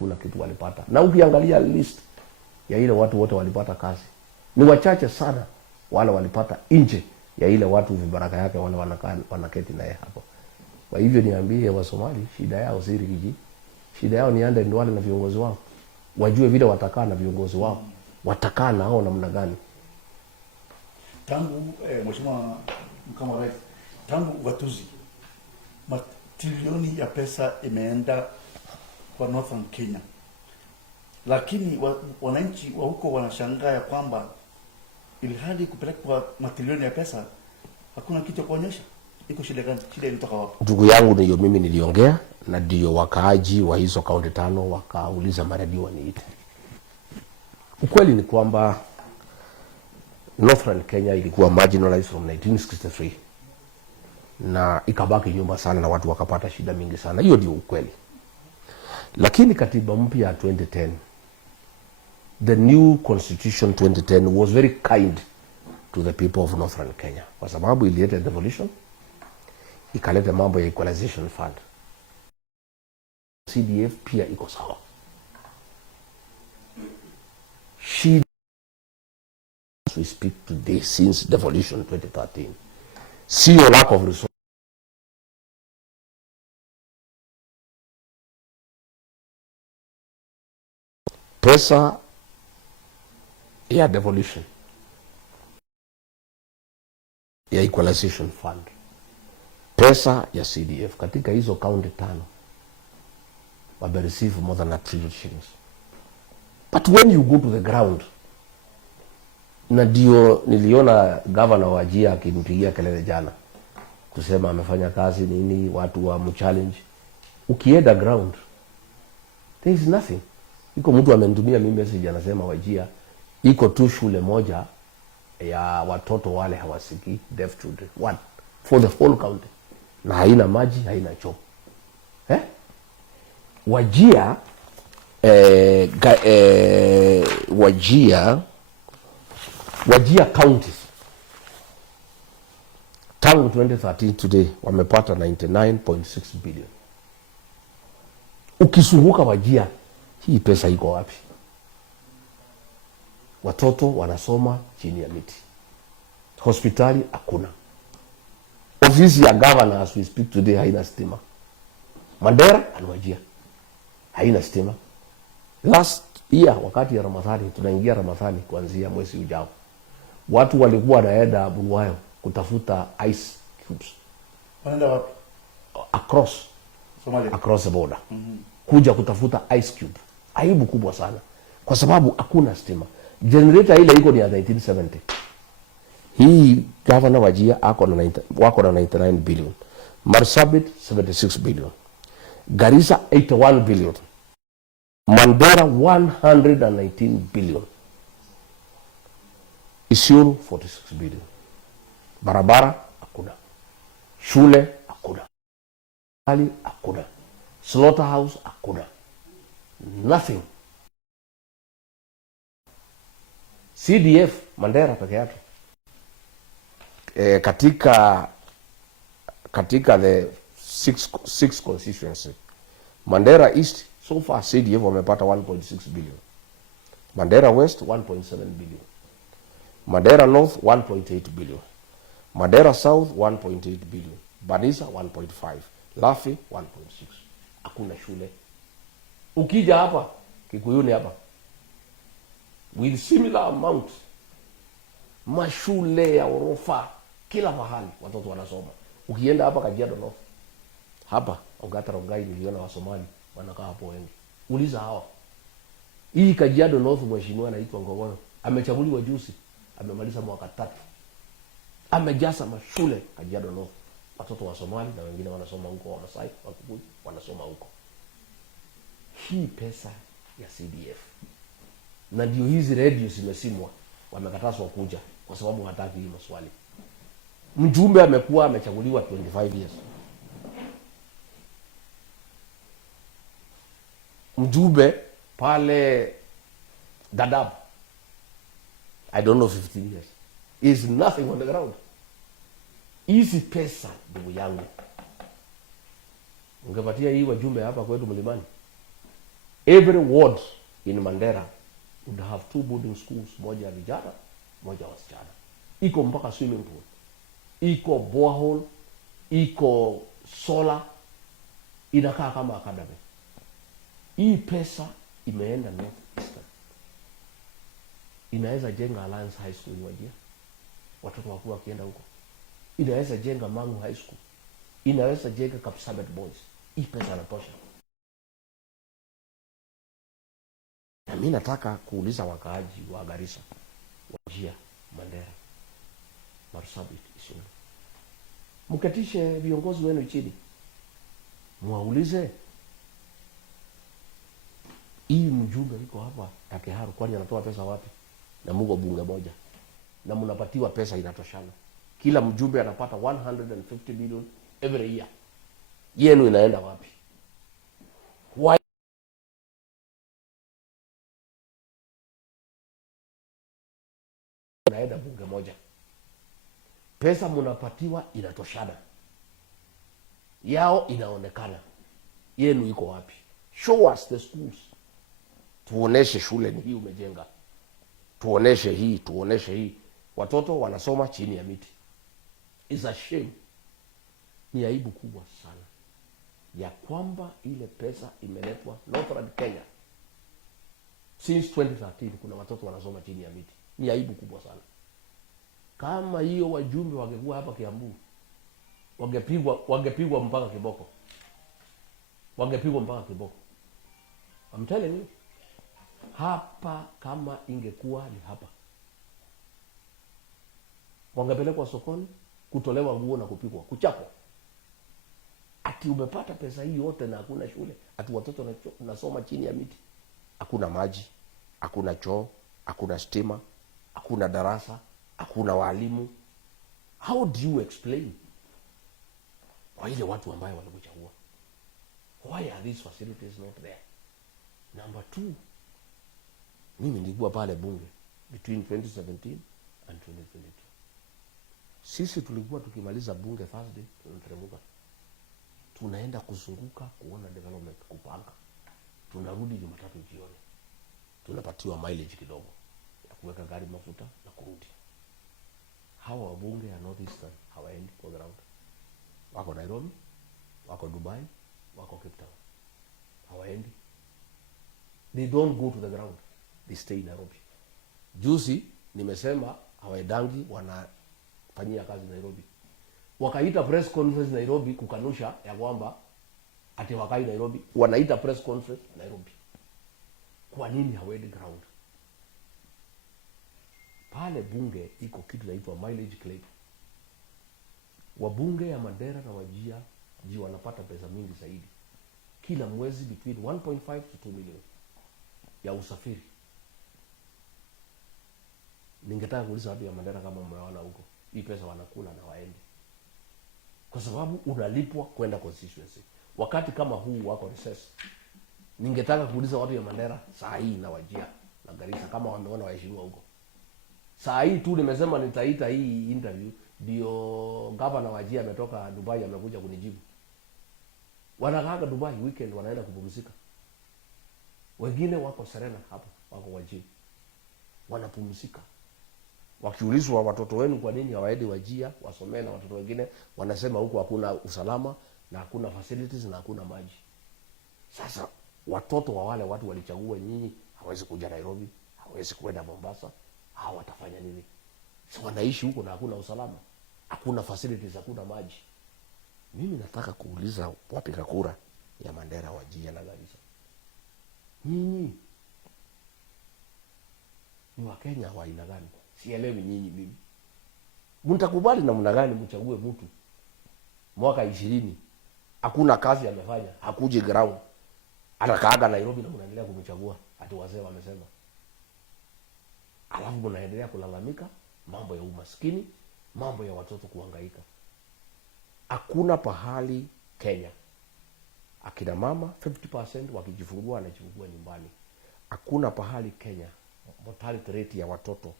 kuna kitu walipata. Na ukiangalia list ya ile watu wote walipata kazi, ni wachache sana wale walipata nje ya ile watu vibaraka yake wale wanaketi naye hapo. Kwa hivyo niambie wa Somali, shida yao si Rigiji. Shida yao ni Aden Duale na viongozi wao. Wajue vile watakaa na viongozi wao. Watakaa na hao namna gani? Tangu Mheshimiwa Makamu wa Rais, tangu ugatuzi matrilioni ya pesa imeenda kwa Northern Kenya. Lakini wananchi wa huko wanashangaa ya kwamba ilihadi kupelekwa matrilioni ya pesa hakuna kitu kuonyesha. Iko shida gani? Shida ilitoka wapi? Ndugu yangu, ndio mimi niliongea na ndio wakaaji wa hizo kaunti 5 wakauliza maradio waniite. Ukweli ni kwamba Northern Kenya ilikuwa marginalized from 1963 na ikabaki nyuma sana na watu wakapata shida mingi sana. Hiyo ndio ukweli. Lakini katiba mpya ya 2010, the new constitution 2010 was very kind to the people of Northern Kenya, kwa sababu ilileta devolution, ikaleta mambo ya equalization fund. CDF pia iko sawa. She we speak today since devolution 2013. See your lack of resources. Pesa ya devolution, ya equalization fund, pesa ya CDF katika hizo county 5 wamereceive more than $1 trillion shillings. But when you go to the ground, na ndio niliona governor wa Wajir akimpigia kelele jana kusema amefanya kazi nini, watu wa mchallenge. Ukienda ground, there is nothing. Iko mtu amenitumia mimi message anasema Wajir iko tu shule moja ya watoto wale hawasiki, deaf children, one for the whole county, na haina maji, haina choo. Wajir Wajir counties tangu 2013 today wamepata 99.6 billion. Ukizunguka Wajir, hii pesa iko wapi? Watoto wanasoma chini ya miti. Hospitali hakuna. Ofisi ya governor as we speak today haina stima. Mandera na Wajir haina stima. Last year wakati ya Ramadhani, tunaingia Ramadhani kuanzia mwezi ujao, watu walikuwa wanaenda Bulawayo kutafuta ice cubes. Wanaenda wapi? Across Somalia, across the border. Kuja kutafuta ice cube. Aibu kubwa sana kwa sababu hakuna stima. Generator ile iko ni ya 1970. Hii governor Wajir wako na 99 billion. Marsabit 76 billion. Garissa 81 billion. Mandera 119 billion. Isiolo 46 billion. Barabara hakuna. Shule hakuna. Hali hakuna. Slaughterhouse hakuna. Nothing. CDF Mandera peke yake. Katika the six constituency, Mandera East so far CDF wamepata 1.6 billion. Mandera West 1.7 billion. Mandera North 1.8 billion. Mandera South 1.8 billion. Banisa 1.5. Lafi 1.6. Hakuna shule. Ukija hapa Kikuyuni hapa with similar amount, mashule ya orofa kila mahali watoto wanasoma. Ukienda hapa Kajiado North, hapa Ongata Rongai, niliona wa Somali wanakaa hapo wengi. Uliza hawa. Hii Kajiado North, mheshimiwa anaitwa Ngogoyo amechaguliwa juzi, amemaliza mwaka 3. Amejaza mashule Kajiado North, watoto wa Somali na wengine wanasoma huko, wa Masai, Wakikuyu wanasoma huko. Hii pesa ya CDF. Na ndio hizi radio zimesimwa, wamekatazwa kuja kwa sababu hataki hii maswali. Mjumbe amekuwa amechaguliwa 25 years. Mjumbe pale Dadaab, I don't know, 15 years. Is nothing on the ground. Hizi pesa ndugu yangu, ungepatia hii wajumbe hapa kwetu Mlimani, Every ward in Mandera would have 2 boarding schools, moja ya vijana, moja ya wasichana. Iko mpaka swimming pool, iko borehole, iko solar, inakaa kama academy. Hii pesa imeenda North Eastern. Inaweza jenga Alliance High School Wajir, watoto wakuwa wakienda huko. Inaweza jenga Mangu High School, inaweza jenga Kapsabet Boys. Hii pesa inatosha. Na mimi nataka kuuliza wakaaji wa Garissa, Wajir, Mandera, Marsabit, Isiolo, mkatishe viongozi wenu chini, mwaulize hii mjumbe iko hapa ya Kiharu, kwani anatoa pesa wapi? Na Mungu bunge moja, na mnapatiwa pesa inatoshana. Kila mjumbe anapata 150 million every year. Yenu inaenda wapi? Why naenda bunge moja? Pesa mnapatiwa inatoshana, yao inaonekana, yenu iko wapi? Show us the schools. Tuoneshe shule ni hii umejenga, tuoneshe hii, tuoneshe hii. Watoto wanasoma chini ya miti. Is a shame. Ni aibu kubwa sana ya kwamba ile pesa imeletwa Northern Kenya. Since 2013 kuna watoto wanasoma chini ya miti. Ni aibu kubwa sana. Kama hiyo wajumbe wangekuwa hapa Kiambu, wangepigwa mpaka kiboko. Wangepigwa mpaka kiboko. I'm telling you. Hapa kama ingekuwa ni hapa, wangepelekwa sokoni, kutolewa nguo na kupigwa, kuchapwa. Ati umepata pesa hii yote na hakuna shule, ati watoto nasoma chini ya miti. Hakuna maji, hakuna choo, hakuna stima, hakuna darasa, hakuna walimu. How do you explain kwa ile watu ambao walikuchagua? Why are these facilities not there? Number 2, mimi nilikuwa pale bunge between 2017 and 2022. Sisi tulikuwa tukimaliza bunge Thursday, tunateremka, tunaenda kuzunguka kuona development, kupanga. Tunarudi Jumatatu jioni, tunapatiwa mileage kidogo ya kuweka gari mafuta na kurudi. Hawa wabunge ya North Eastern hawaendi kwa ground. Wako Nairobi, wako Dubai, wako Cape Town. Hawaendi. They don't go to the ground. They stay in Nairobi. Juzi nimesema hawaedangi, wanafanyia kazi Nairobi. Wakaita press conference Nairobi kukanusha ya kwamba ati wakai Nairobi. Wanaita press conference Nairobi. Kwa nini hawaendi ground? Pale bunge iko kitu inaitwa mileage claim. Wabunge ya Mandera na Wajir wanapata pesa mingi zaidi kila mwezi, between 1.5 to 2 million ya usafiri. Ningetaka kuuliza watu ya Mandera kama mmeona huko hii pesa wanakula na waende, kwa sababu unalipwa kwenda constituency. Wakati kama huu wako recess, ningetaka kuuliza watu ya Mandera saa hii na Wajir na Garissa kama wameona waheshimiwa huko. Saa hii tu nimesema nitaita hii interview, ndio governor Wajir ametoka Dubai amekuja kunijibu. Wanakaaga Dubai weekend, wanaenda kupumzika. Wengine wako Serena hapo, wako Wajir, wanapumzika. Wakiulizwa watoto wenu kwa nini hawaendi Wajir wasomee na watoto wengine, wanasema huko hakuna usalama na hakuna facilities na hakuna maji. Sasa watoto wa wale watu walichagua nyinyi hawezi kuja Nairobi, hawezi kwenda Mombasa, hao watafanya nini? So wanaishi huko na hakuna usalama, hakuna facilities, hakuna maji. Mimi nataka kuuliza wapiga kura ya Mandera, Wajir na Garissa, nyinyi ni Wakenya wa aina gani? Sielewi nyinyi mimi. Mtakubali namna gani mchague mtu mwaka 20 hakuna kazi amefanya, hakuje ground, anakaaga Nairobi na mnaendelea kumchagua ati wazee wamesema? Alafu mnaendelea kulalamika mambo ya umaskini, mambo ya watoto kuhangaika. Hakuna pahali Kenya akina mama 50% wakijifungua anajifungua nyumbani. Hakuna pahali Kenya mortality rate ya watoto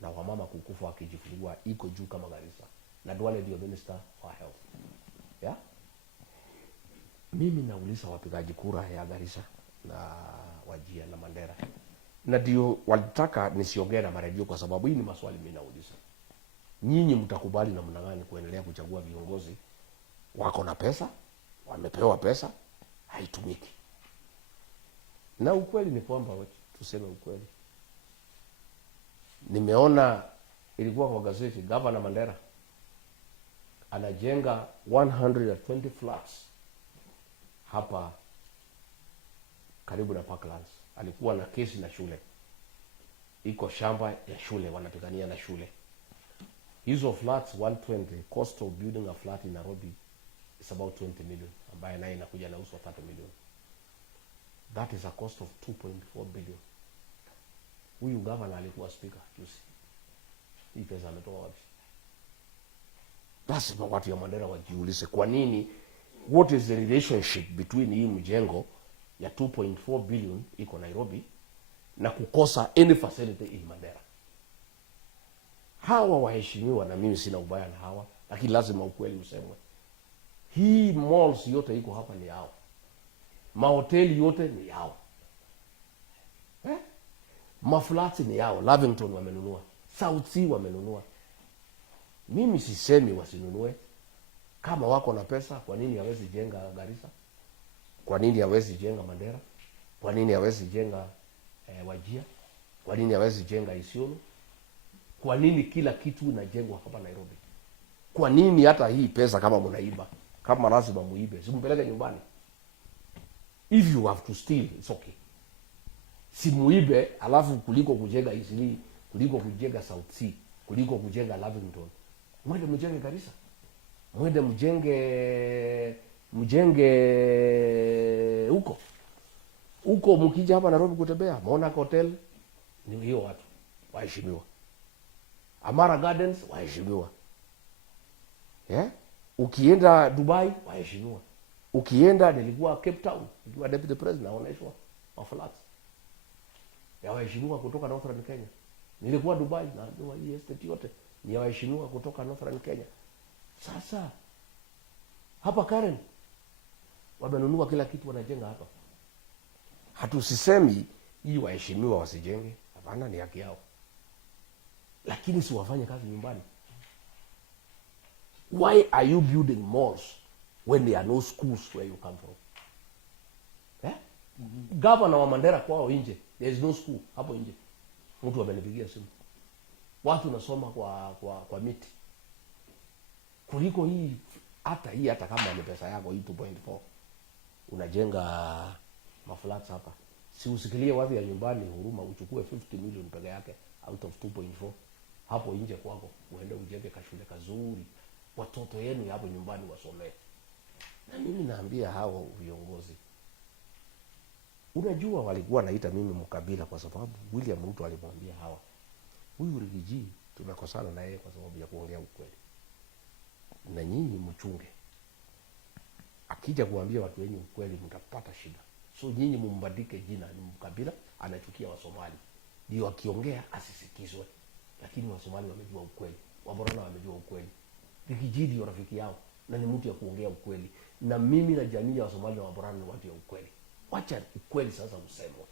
na wamama kukufa wakijifungua iko juu kama Garissa. Na Duale ndio minister wa health. Yeah? Mimi nauliza wapigaji kura ya Garissa na Wajia na Mandera, na ndio walitaka nisiongee na maredio, kwa sababu hii ni maswali mimi nauliza. Nyinyi mtakubali namna gani kuendelea kuchagua viongozi wako na pesa, wamepewa pesa, haitumiki? Na ukweli ni kwamba, tuseme ukweli, nimeona ilikuwa kwa gazeti, Governor Mandera anajenga 120 flats hapa karibu na Parklands. Alikuwa na kesi na shule, iko shamba ya shule wanapigania na shule. Hizo flats 120, cost of building a flat in Nairobi is about 20 million, ambaye naye inakuja na uso 30 million. That is a cost of 2.4 billion. Huyu governor alikuwa speaker juzi. Hii pesa ametoa wapi? Lazima watu ya Mandera wajiulize kwa nini, what is the relationship between hii mjengo ya 2.4 billion iko Nairobi na kukosa any facility in Mandera. Hawa waheshimiwa, na mimi sina ubaya na hawa, lakini lazima ukweli usemwe. Hii malls yote iko hapa ni yao, mahoteli yote ni yao, maflats ni yao. Lavington wamenunua, South Sea wamenunua. Mimi sisemi wasinunue. Kama wako na pesa, kwa nini hawezi jenga Garissa? Kwa nini hawezi jenga Mandera? Kwa nini hawezi jenga Wajia? Kwa nini hawezi jenga Isiolo? Kwa nini kila kitu inajengwa hapa Nairobi? Kwa nini hata hii pesa kama mnaiba, kama lazima muibe, simpeleke nyumbani? If you have to steal, it's okay. Si muibe, alafu kuliko kujenga Isili, kuliko kujenga South Sea, kuliko kujenga Lavington, mwende mjenge Garissa. Mwende mjenge huko mkija hapa Nairobi kutembea, Monarch Hotel ni hiyo watu waheshimiwa. Amara Gardens waheshimiwa. Ukienda Dubai waheshimiwa. Ukienda, nilikuwa Cape Town, nilikuwa deputy president, naoneshwa flats ya waheshimiwa kutoka Northern Kenya. Nilikuwa Dubai na ndio hii estate yote ni waheshimiwa kutoka Northern Kenya. Sasa hapa Karen wamenunua kila kitu, wanajenga hapa. Hatusisemi hii waheshimiwa wasijenge, hapana, ni haki yao, lakini si wafanye kazi nyumbani. Why are you building malls when there are no schools where you come from? Governor wa Mandera kwao nje, there is no school hapo nje. Mtu amenipigia simu, watu nasoma kwa miti kuliko hii. Hata kama ni pesa yako hii 2.4 unajenga maflats hapa, si usikilie watu ya nyumbani huruma, uchukue 50 million peke yake out of 2.4 hapo nje kwako, uende ujenge kashule kazuri, watoto yenu hapo nyumbani wasomee. Na mimi naambia hao viongozi, unajua walikuwa naita mimi mkabila kwa sababu William Ruto alimwambia hawa, huyu Rigiji tumekosana na yeye kwa sababu ya kuongea ukweli, na nyinyi mchunge, akija kuambia watu wenyu ukweli mtapata shida. So nyinyi mumbadike jina, ni mkabila, anachukia Wasomali, ndio akiongea asisikizwe. Lakini Wasomali wamejua ukweli, Waborana wamejua ukweli. Rigiji ndio rafiki yao na ni mtu ya kuongea ukweli, na mimi na jamii ya Wasomali na Waborana ni watu ya ukweli. Wacha ukweli sasa usemwe.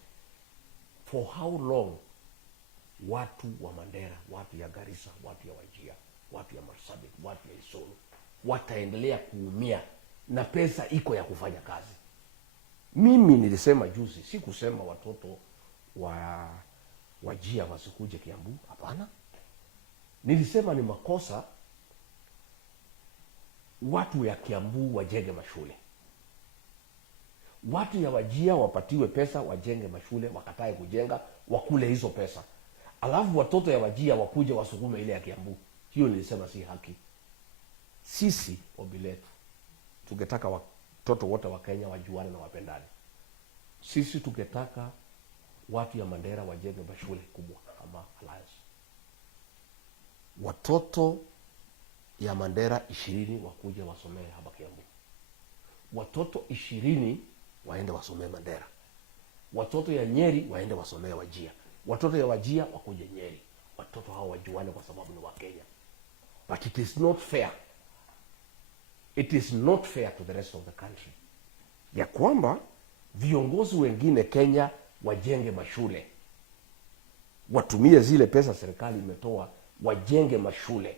For how long watu wa Mandera, watu ya Garissa, watu ya Wajia, watu ya Marsabit, watu ya Isiolo wataendelea kuumia na pesa iko ya kufanya kazi? Mimi nilisema juzi, si kusema watoto wa Wajia wasikuje Kiambu, hapana. Nilisema ni makosa watu ya Kiambu wajenge mashule, watu ya Wajia wapatiwe pesa wajenge mashule, wakatae kujenga, wakule hizo pesa, alafu watoto ya Wajia wakuje wasukume ile ya Kiambu. Hiyo nilisema si haki. Sisi Obiletu tungetaka watoto wote wa Kenya wajuane na wapendane. Sisi tungetaka watu ya Mandera wajenge mashule kubwa kama Alliance. Watoto ya Mandera 20 wakuje wasomee hapa Kiambu. Watoto 20 waende wasomee Mandera. Watoto ya Nyeri waende wasomee Wajia. Watoto ya Wajia wakuje Nyeri. Watoto hao wajuane kwa sababu ni wa Kenya. But it is not fair. It is not fair to the rest of the country ya kwamba Viongozi wengine Kenya wajenge mashule, watumie zile pesa serikali imetoa, wajenge mashule.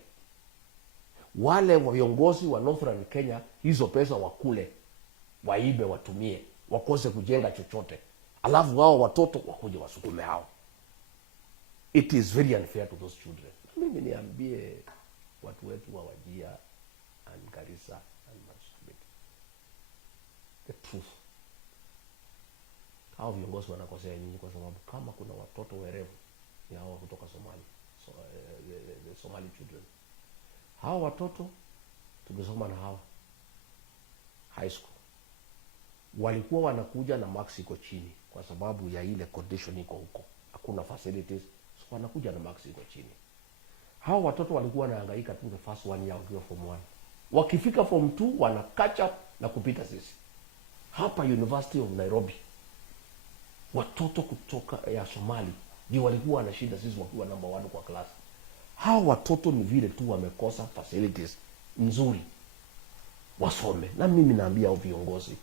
Wale viongozi wa Northern Kenya hizo pesa wakule, waibe, watumie, wakose kujenga chochote, alafu wao watoto wakuje wasukume hao. It is very unfair to those children. Mimi niambie watu wetu wa Wajir and Garissa and Marsabit the truth. Hao viongozi wanakosea nyinyi, kwa sababu kama kuna watoto werevu ni hao kutoka Somali, the Somali children. Hao watoto tukisoma na hawa high school walikuwa wanakuja na marks iko chini, kwa sababu ya ile condition iko huko, hakuna facilities, so wanakuja na marks iko chini. Hao watoto walikuwa wanahangaika tu the first one year wakiwa form 1. Wakifika form 2 wana catch up na kupita sisi. Hapa University of Nairobi watoto kutoka ya Somali ndio walikuwa wanashinda sisi wakiwa number 1 kwa class. Hao watoto ni vile tu wamekosa facilities nzuri wasome. Na mimi naambia hao viongozi,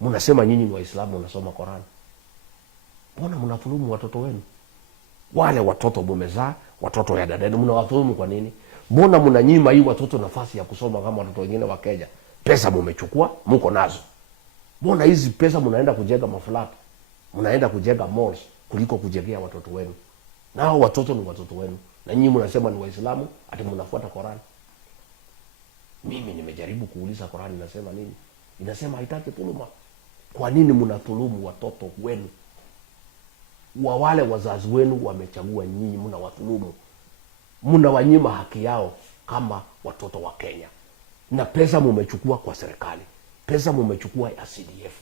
mnasema nyinyi ni Waislamu, mnasoma Qur'an, mbona mnadhulumu watoto wenu? Wale watoto mumezaa, watoto ya dadenu, mnawadhulumu kwa nini? Mbona mnanyima hii watoto nafasi ya kusoma kama watoto wengine wa Kenya? Pesa mumechukua, mko nazo. Mbona hizi pesa mnaenda kujenga maflat, mnaenda kujenga malls kuliko kujengea watoto wenu? Nao watoto ni watoto wenu, na nyinyi mnasema ni Waislamu ati mnafuata Qur'an. Mimi nimejaribu kuuliza Qur'an inasema nini? Inasema haitaki dhuluma. Kwa nini mnadhulumu watoto wenu? Wa wale wazazi wenu wamechagua nyinyi, mnawadhulumu. Mnawanyima haki yao kama watoto wa Kenya. Na pesa mmechukua kwa serikali. Pesa mmechukua ya CDF.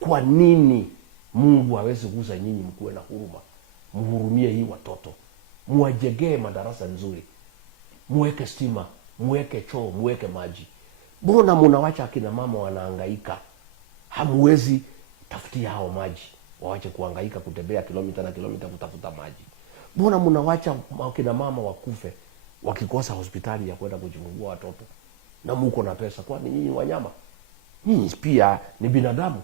Kwa nini Mungu hawezi kugusa nyinyi mkuwe na huruma? Mhurumie hii watoto. Muwajengee madarasa nzuri. Muweke stima, muweke choo, muweke maji. Mbona mnawacha akina mama wanahangaika? Hamwezi tafutia hao maji, waache kuhangaika kutembea kilomita na kilomita kutafuta maji. Mbona mnawacha akina mama wakufe wakikosa hospitali ya kwenda kujifungua watoto? Na mko na pesa, kwani nyinyi wanyama? Nyinyi pia ni binadamu.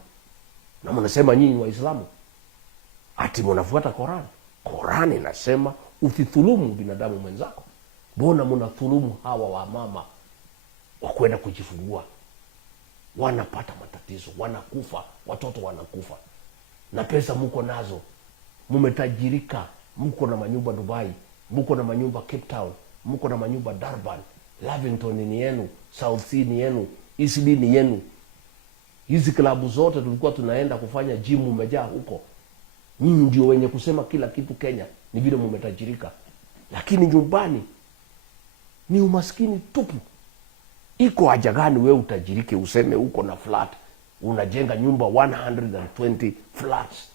Na mnasema nyinyi Waislamu ati mnafuata Qur'an. Qur'an inasema usithulumu binadamu mwenzako. Mbona mnadhulumu hawa wa mama wakwenda kujifungua? Wanapata matatizo, wanakufa, watoto wanakufa. Na pesa mko nazo, mumetajirika, mko na manyumba Dubai, mko na manyumba Cape Town, mko na manyumba Durban, Lavington ni yenu, South Sea ni yenu, Eastleigh ni yenu. Hizi klabu zote tulikuwa tunaenda kufanya gym umejaa huko. Nyinyi ndio wenye kusema kila kitu Kenya, ni vile mumetajirika. Lakini nyumbani ni umaskini tupu. Iko haja gani wewe utajirike useme uko na flat, unajenga nyumba 120 flats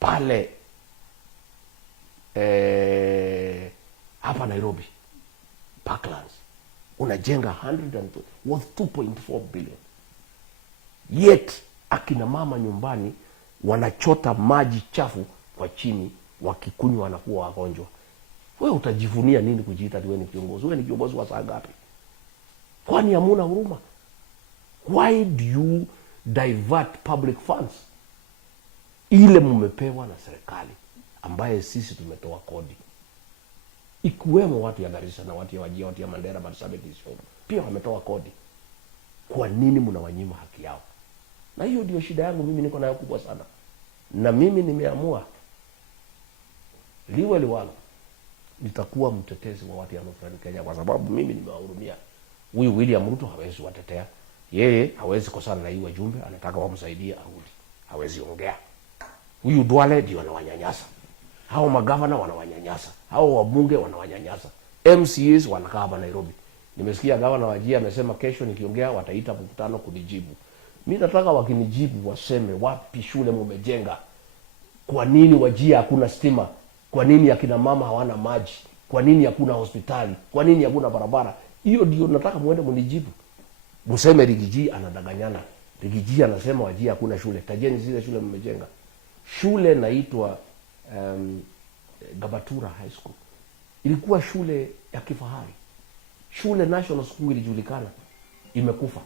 pale hapa Nairobi Parklands, unajenga 120 worth 2.4 billion. Yet akina mama nyumbani wanachota maji chafu kwa chini, wakikunywa wanakuwa wagonjwa. Wewe utajivunia nini kujiita wewe ni kiongozi? Wewe ni kiongozi wa saa ngapi? Kwani hamuna huruma? Why do you divert public funds ile mmepewa na serikali ambaye sisi tumetoa kodi, ikiwemo watu ya Garissa na watu ya Wajir, watu ya Mandera, Marsabit, pia wametoa kodi? Kwa nini mnawanyima haki yao? Na hiyo ndio shida yangu mimi, niko nayo kubwa sana. Na mimi nimeamua liwe liwalo, nitakuwa mtetezi wa watu ya Northern Kenya, kwa sababu mimi nimewahurumia. Huyu William Ruto hawezi watetea. Yeye hawezi kosana na hiyo jumbe, anataka wamsaidie arudi. Hawezi ongea. Huyu Duale ndio anawanyanyasa. Hao magavana wanawanyanyasa. Hao wabunge wanawanyanyasa. MCAs wanakaa hapa Nairobi. Nimesikia gavana wa Wajir amesema kesho nikiongea wataita mkutano kunijibu. Mimi nataka wakinijibu waseme wapi shule mumejenga? Kwa nini Wajir hakuna stima? Kwa nini akina mama hawana maji? Kwa nini hakuna hospitali? Kwa nini hakuna barabara? Hiyo ndio nataka muende mnijibu. Mseme Rigiji anadanganyana. Rigiji anasema Wajir hakuna shule. Tajeni zile shule mmejenga. Shule naitwa Gabatura High School. Ilikuwa shule ya kifahari. Shule National School ilijulikana. Imekufa.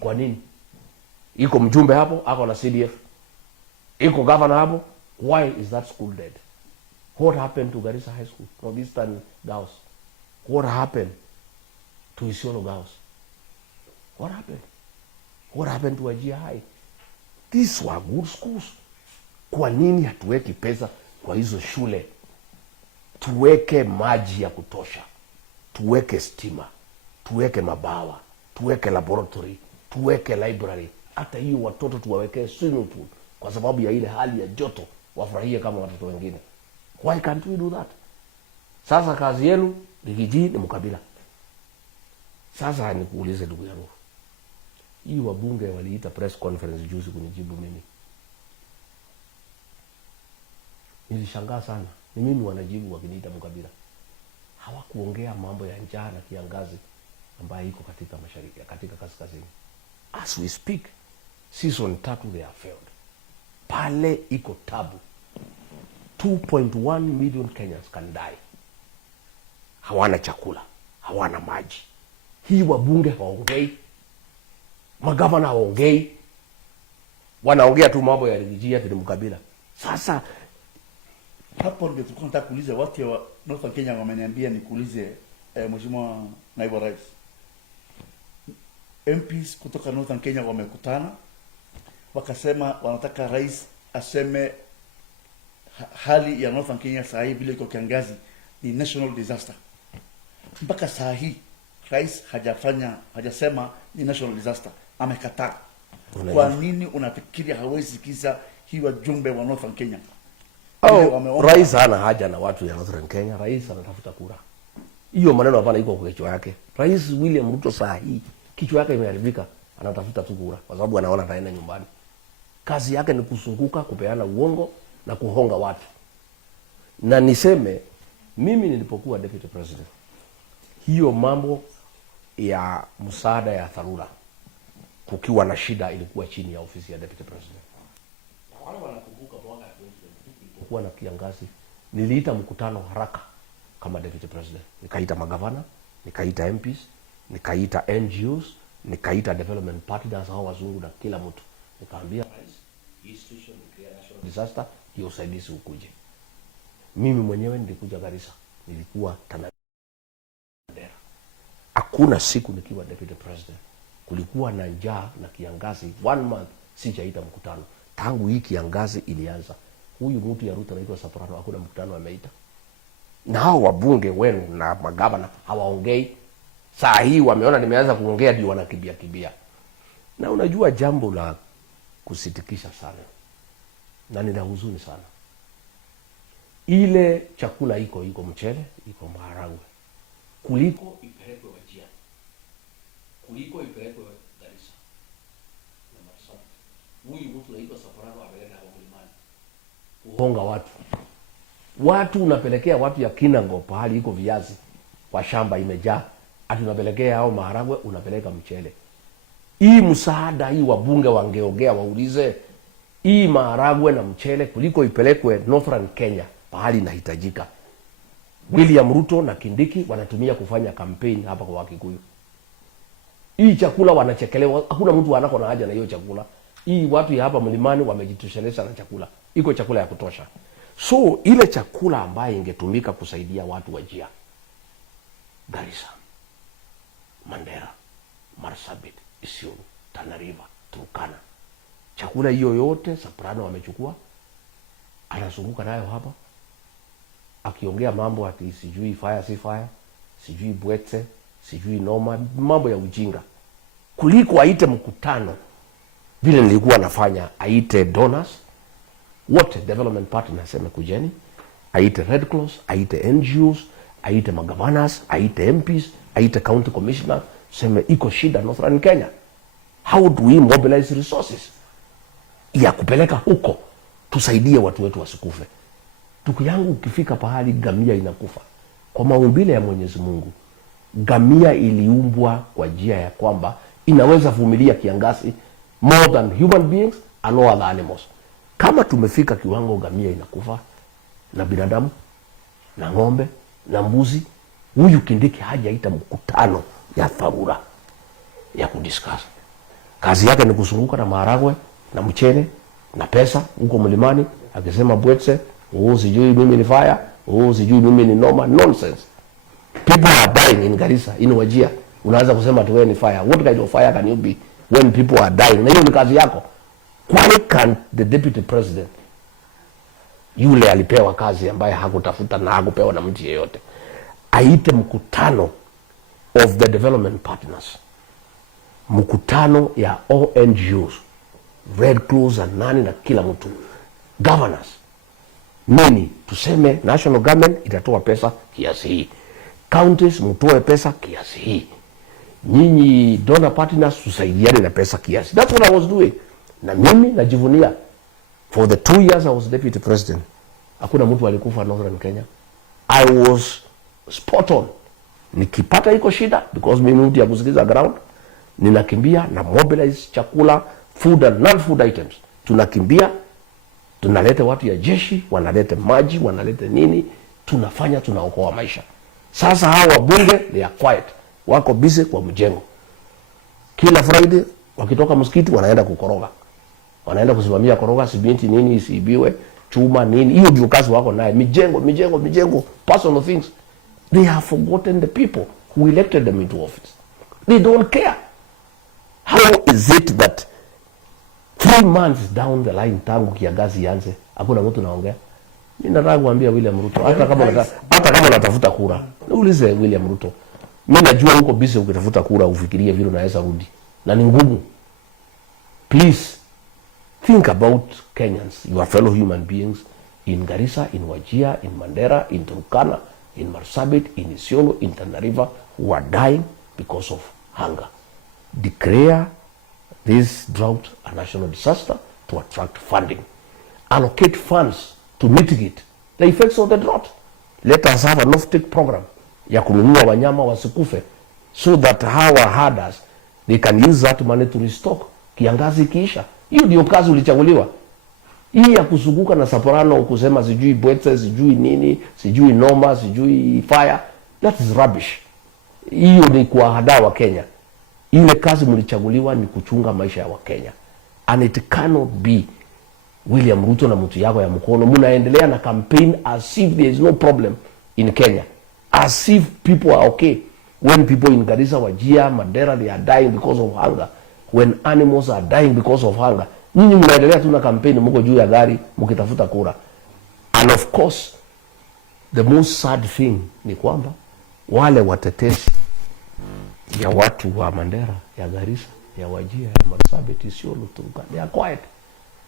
Kwa nini? iko mjumbe hapo ako na CDF, iko governor hapo. Why is that school dead? What happened to Garissa High School, Northeastern Girls? What happened to Isiolo Girls? What happened? What happened to Wajir High? These were good schools. Kwa nini hatuweki pesa kwa hizo shule? Tuweke maji ya kutosha, tuweke stima, tuweke mabawa, tuweke laboratory, tuweke library. Hata hiyo watoto tuwawekee swimming pool kwa sababu ya ile hali ya joto, wafurahie kama watoto wengine. Why can't we do that? Sasa kazi yenu Rigiji ni mkabila. Sasa nikuulize ndugu yangu, hii wabunge waliita press conference juzi kunijibu mimi. Nilishangaa sana. Ni mimi wanajibu wakiniita mkabila. Hawakuongea mambo ya njaa na kiangazi ambayo iko katika mashariki, katika kaskazini. As we speak, season 3 they are failed. Pale iko tabu. 2.1 million Kenyans can die. Hawana chakula, hawana maji. Hii wabunge hawaongei, magavana hawaongei, wanaongea tu mambo ya Rigiji ati ni mkabila. Sasa hapo ndio tulikuwa tunataka kuuliza. Watu wa Northern Kenya wameniambia nikuulize, Mheshimiwa Naibu Rais, MPs kutoka Northern Kenya wamekutana wakasema wanataka rais aseme hali ya Northern Kenya saa hii vile iko kiangazi ni national disaster. Mpaka saa hii rais hajasema ni national disaster, amekataa. Kwa nini unafikiri hawezi sikiza hii wajumbe wa Northern Kenya? Rais hana haja na watu ya Northern Kenya. Rais anatafuta kura. Hiyo maneno hapana iko kwa kichwa yake. Rais William Ruto saa hii kichwa yake imeharibika, anatafuta tu kura kwa sababu anaona ataenda nyumbani. Kazi yake ni kusunguka, kupeana uongo na kuhonga watu. Na niseme mimi nilipokuwa deputy president, hiyo mambo ya msaada ya dharura kukiwa na shida ilikuwa chini ya ofisi ya deputy president. Na wale wanakumbuka mwaka 2020 ilipokuwa na kiangazi, niliita mkutano haraka kama deputy president. Nikaita magavana, nikaita MPs, nikaita NGOs, nikaita development partners hao wazungu na kila mtu. Nikaambia rais, hii situation ni national disaster, hiyo usaidizi ukuje. Mimi mwenyewe nilikuja Garissa, nilikuwa Tana. Hakuna siku nikiwa deputy president kulikuwa na njaa na kiangazi 1 month sijaita mkutano. Tangu hii kiangazi ilianza, huyu mtu ya Ruto anaitwa Soprano, hakuna mkutano ameita. Na hao wabunge wenu na magavana hawaongei. Saa hii wameona nimeanza kuongea ndio wanakimbia kibia. Na unajua jambo la kusitikisha sana, na nina huzuni sana, ile chakula iko mchele, iko maharagwe, kuliko ipelekwe Wajir, kuliko ipelekwe Garissa na Marsabit. Huyu mtu anaitwa Soprano ameleta hapo mlimani kuhonga watu unapelekea watu ya Kinango pahali iko viazi kwa shamba imejaa, ati unapelekea hao maharagwe, unapeleka mchele. Hii msaada hii wabunge wangeongea, waulize hii maharagwe na mchele kuliko ipelekwe Northern Kenya pahali inahitajika. William Ruto na Kindiki wanatumia kufanya campaign hapa kwa Wakikuyu. Hii chakula wanachekelewa, hakuna mtu anako na haja na hiyo chakula. Hii watu ya hapa mlimani wamejitosheleza na chakula. Iko chakula ya kutosha. So ile chakula ambayo ingetumika kusaidia watu Wajir, Garissa, Mandera, Marsabit, Isiolo, Tana River, Turkana, chakula hiyo yote Soprano wamechukua, anazunguka nayo hapa akiongea mambo ati sijui fire si fire, sijui bwete, sijui noma, mambo ya ujinga. Kuliko aite mkutano vile nilikuwa nafanya, aite donors wote, development partners, sema kujeni, aite Red Cross, aite NGOs, aite magavanas, aite MPs, aite county commissioner, sema iko shida Northern Kenya. How do we mobilize resources ya kupeleka huko tusaidie watu wetu wasikufe? Ndugu yangu, ukifika pahali gamia inakufa, kwa maumbile ya Mwenyezi Mungu, gamia iliumbwa kwa njia ya kwamba inaweza vumilia kiangazi more than human beings and all other animals. Kama tumefika kiwango gamia inakufa na binadamu na ng'ombe na mbuzi, huyu Kindiki hajaita mkutano ya dharura ya kudiscuss. Kazi yake ni kusunguka na maharagwe na mchele na pesa huko mlimani, akisema Bwetse, sijui mimi ni fire, sijui mimi ni noma. Nonsense. People are dying in Garissa, in Wajir. Unaanza kusema tu wewe ni fire. What kind of fire can you be when people are dying? Na hiyo ni kazi yako. Why can't the deputy president, yule alipewa kazi ambaye hakutafuta na hakupewa na mtu yeyote, aite mkutano of the development partners, mkutano ya ONGOs, Red Cross na nani na kila mtu, governors, nini, tuseme national government itatoa pesa kiasi hii, counties mtoe pesa kiasi hii, nyinyi donor partners tusaidiane na pesa kiasi. That's what I was doing. Na mimi najivunia, for the 2 years I was deputy president, hakuna mtu alikufa Northern Kenya. I was spot on. Nikipata iko shida, because mimi mtu ya kusikiza ground, ninakimbia na mobilize chakula, food and non-food items. Tunakimbia, tunalete watu ya jeshi, wanalete maji, wanalete nini, tunafanya, tunaokoa maisha. Sasa hawa wabunge they are quiet, wako busy kwa mjengo. Kila Friday wakitoka msikiti wanaenda kukoroga, wanaenda kusimamia koroga, simenti nini isiibiwe, chuma nini, hiyo ndio kazi wako naye. Mijengo, personal things. They have forgotten the people who elected them into office. They don't care. How is it that 3 months down the line, tangu kiangazi ianze, hakuna mtu naongea? Mimi nataka kuambia William Ruto, hata kama unatafuta kura, niulize William Ruto. Mimi najua uko busy ukitafuta kura, ufikirie vile unaweza rudi, na ni ngumu. Please think about Kenyans, your fellow human beings in Garissa, in Wajir, in Mandera, in Turkana, in Marsabit, in Isiolo, in Tana River, who are dying because of hunger. Declare this drought a national disaster to attract funding. Allocate funds to mitigate the effects of the drought. Let us have an off-take program ya kununua wanyama wasikufe, so that our herders, they can use that money to restock kiangazi kiisha. Hiyo ndio kazi ulichaguliwa. Hii ya kuzunguka na Soprano kusema sijui Bwetse, sijui nini, sijui noma, sijui fire, that is rubbish. Hiyo ni kuwahadaa wa Kenya. Ile kazi mlichaguliwa ni kuchunga maisha ya Wakenya. And it cannot be William Ruto na mtu yako ya mkono mnaendelea na campaign as if there is no problem in Kenya, as if people are okay, when people in Garissa, Wajir, Mandera, they are dying because of hunger, when animals are dying because of hunger. Nyinyi mnaendelea tu na campaign, mko juu ya gari mkitafuta kura. And of course the most sad thing ni kwamba wale watetezi ya watu wa Mandera, ya Garissa, ya Wajir, ya Marsabit, Isiolo, Turkana, they are quiet.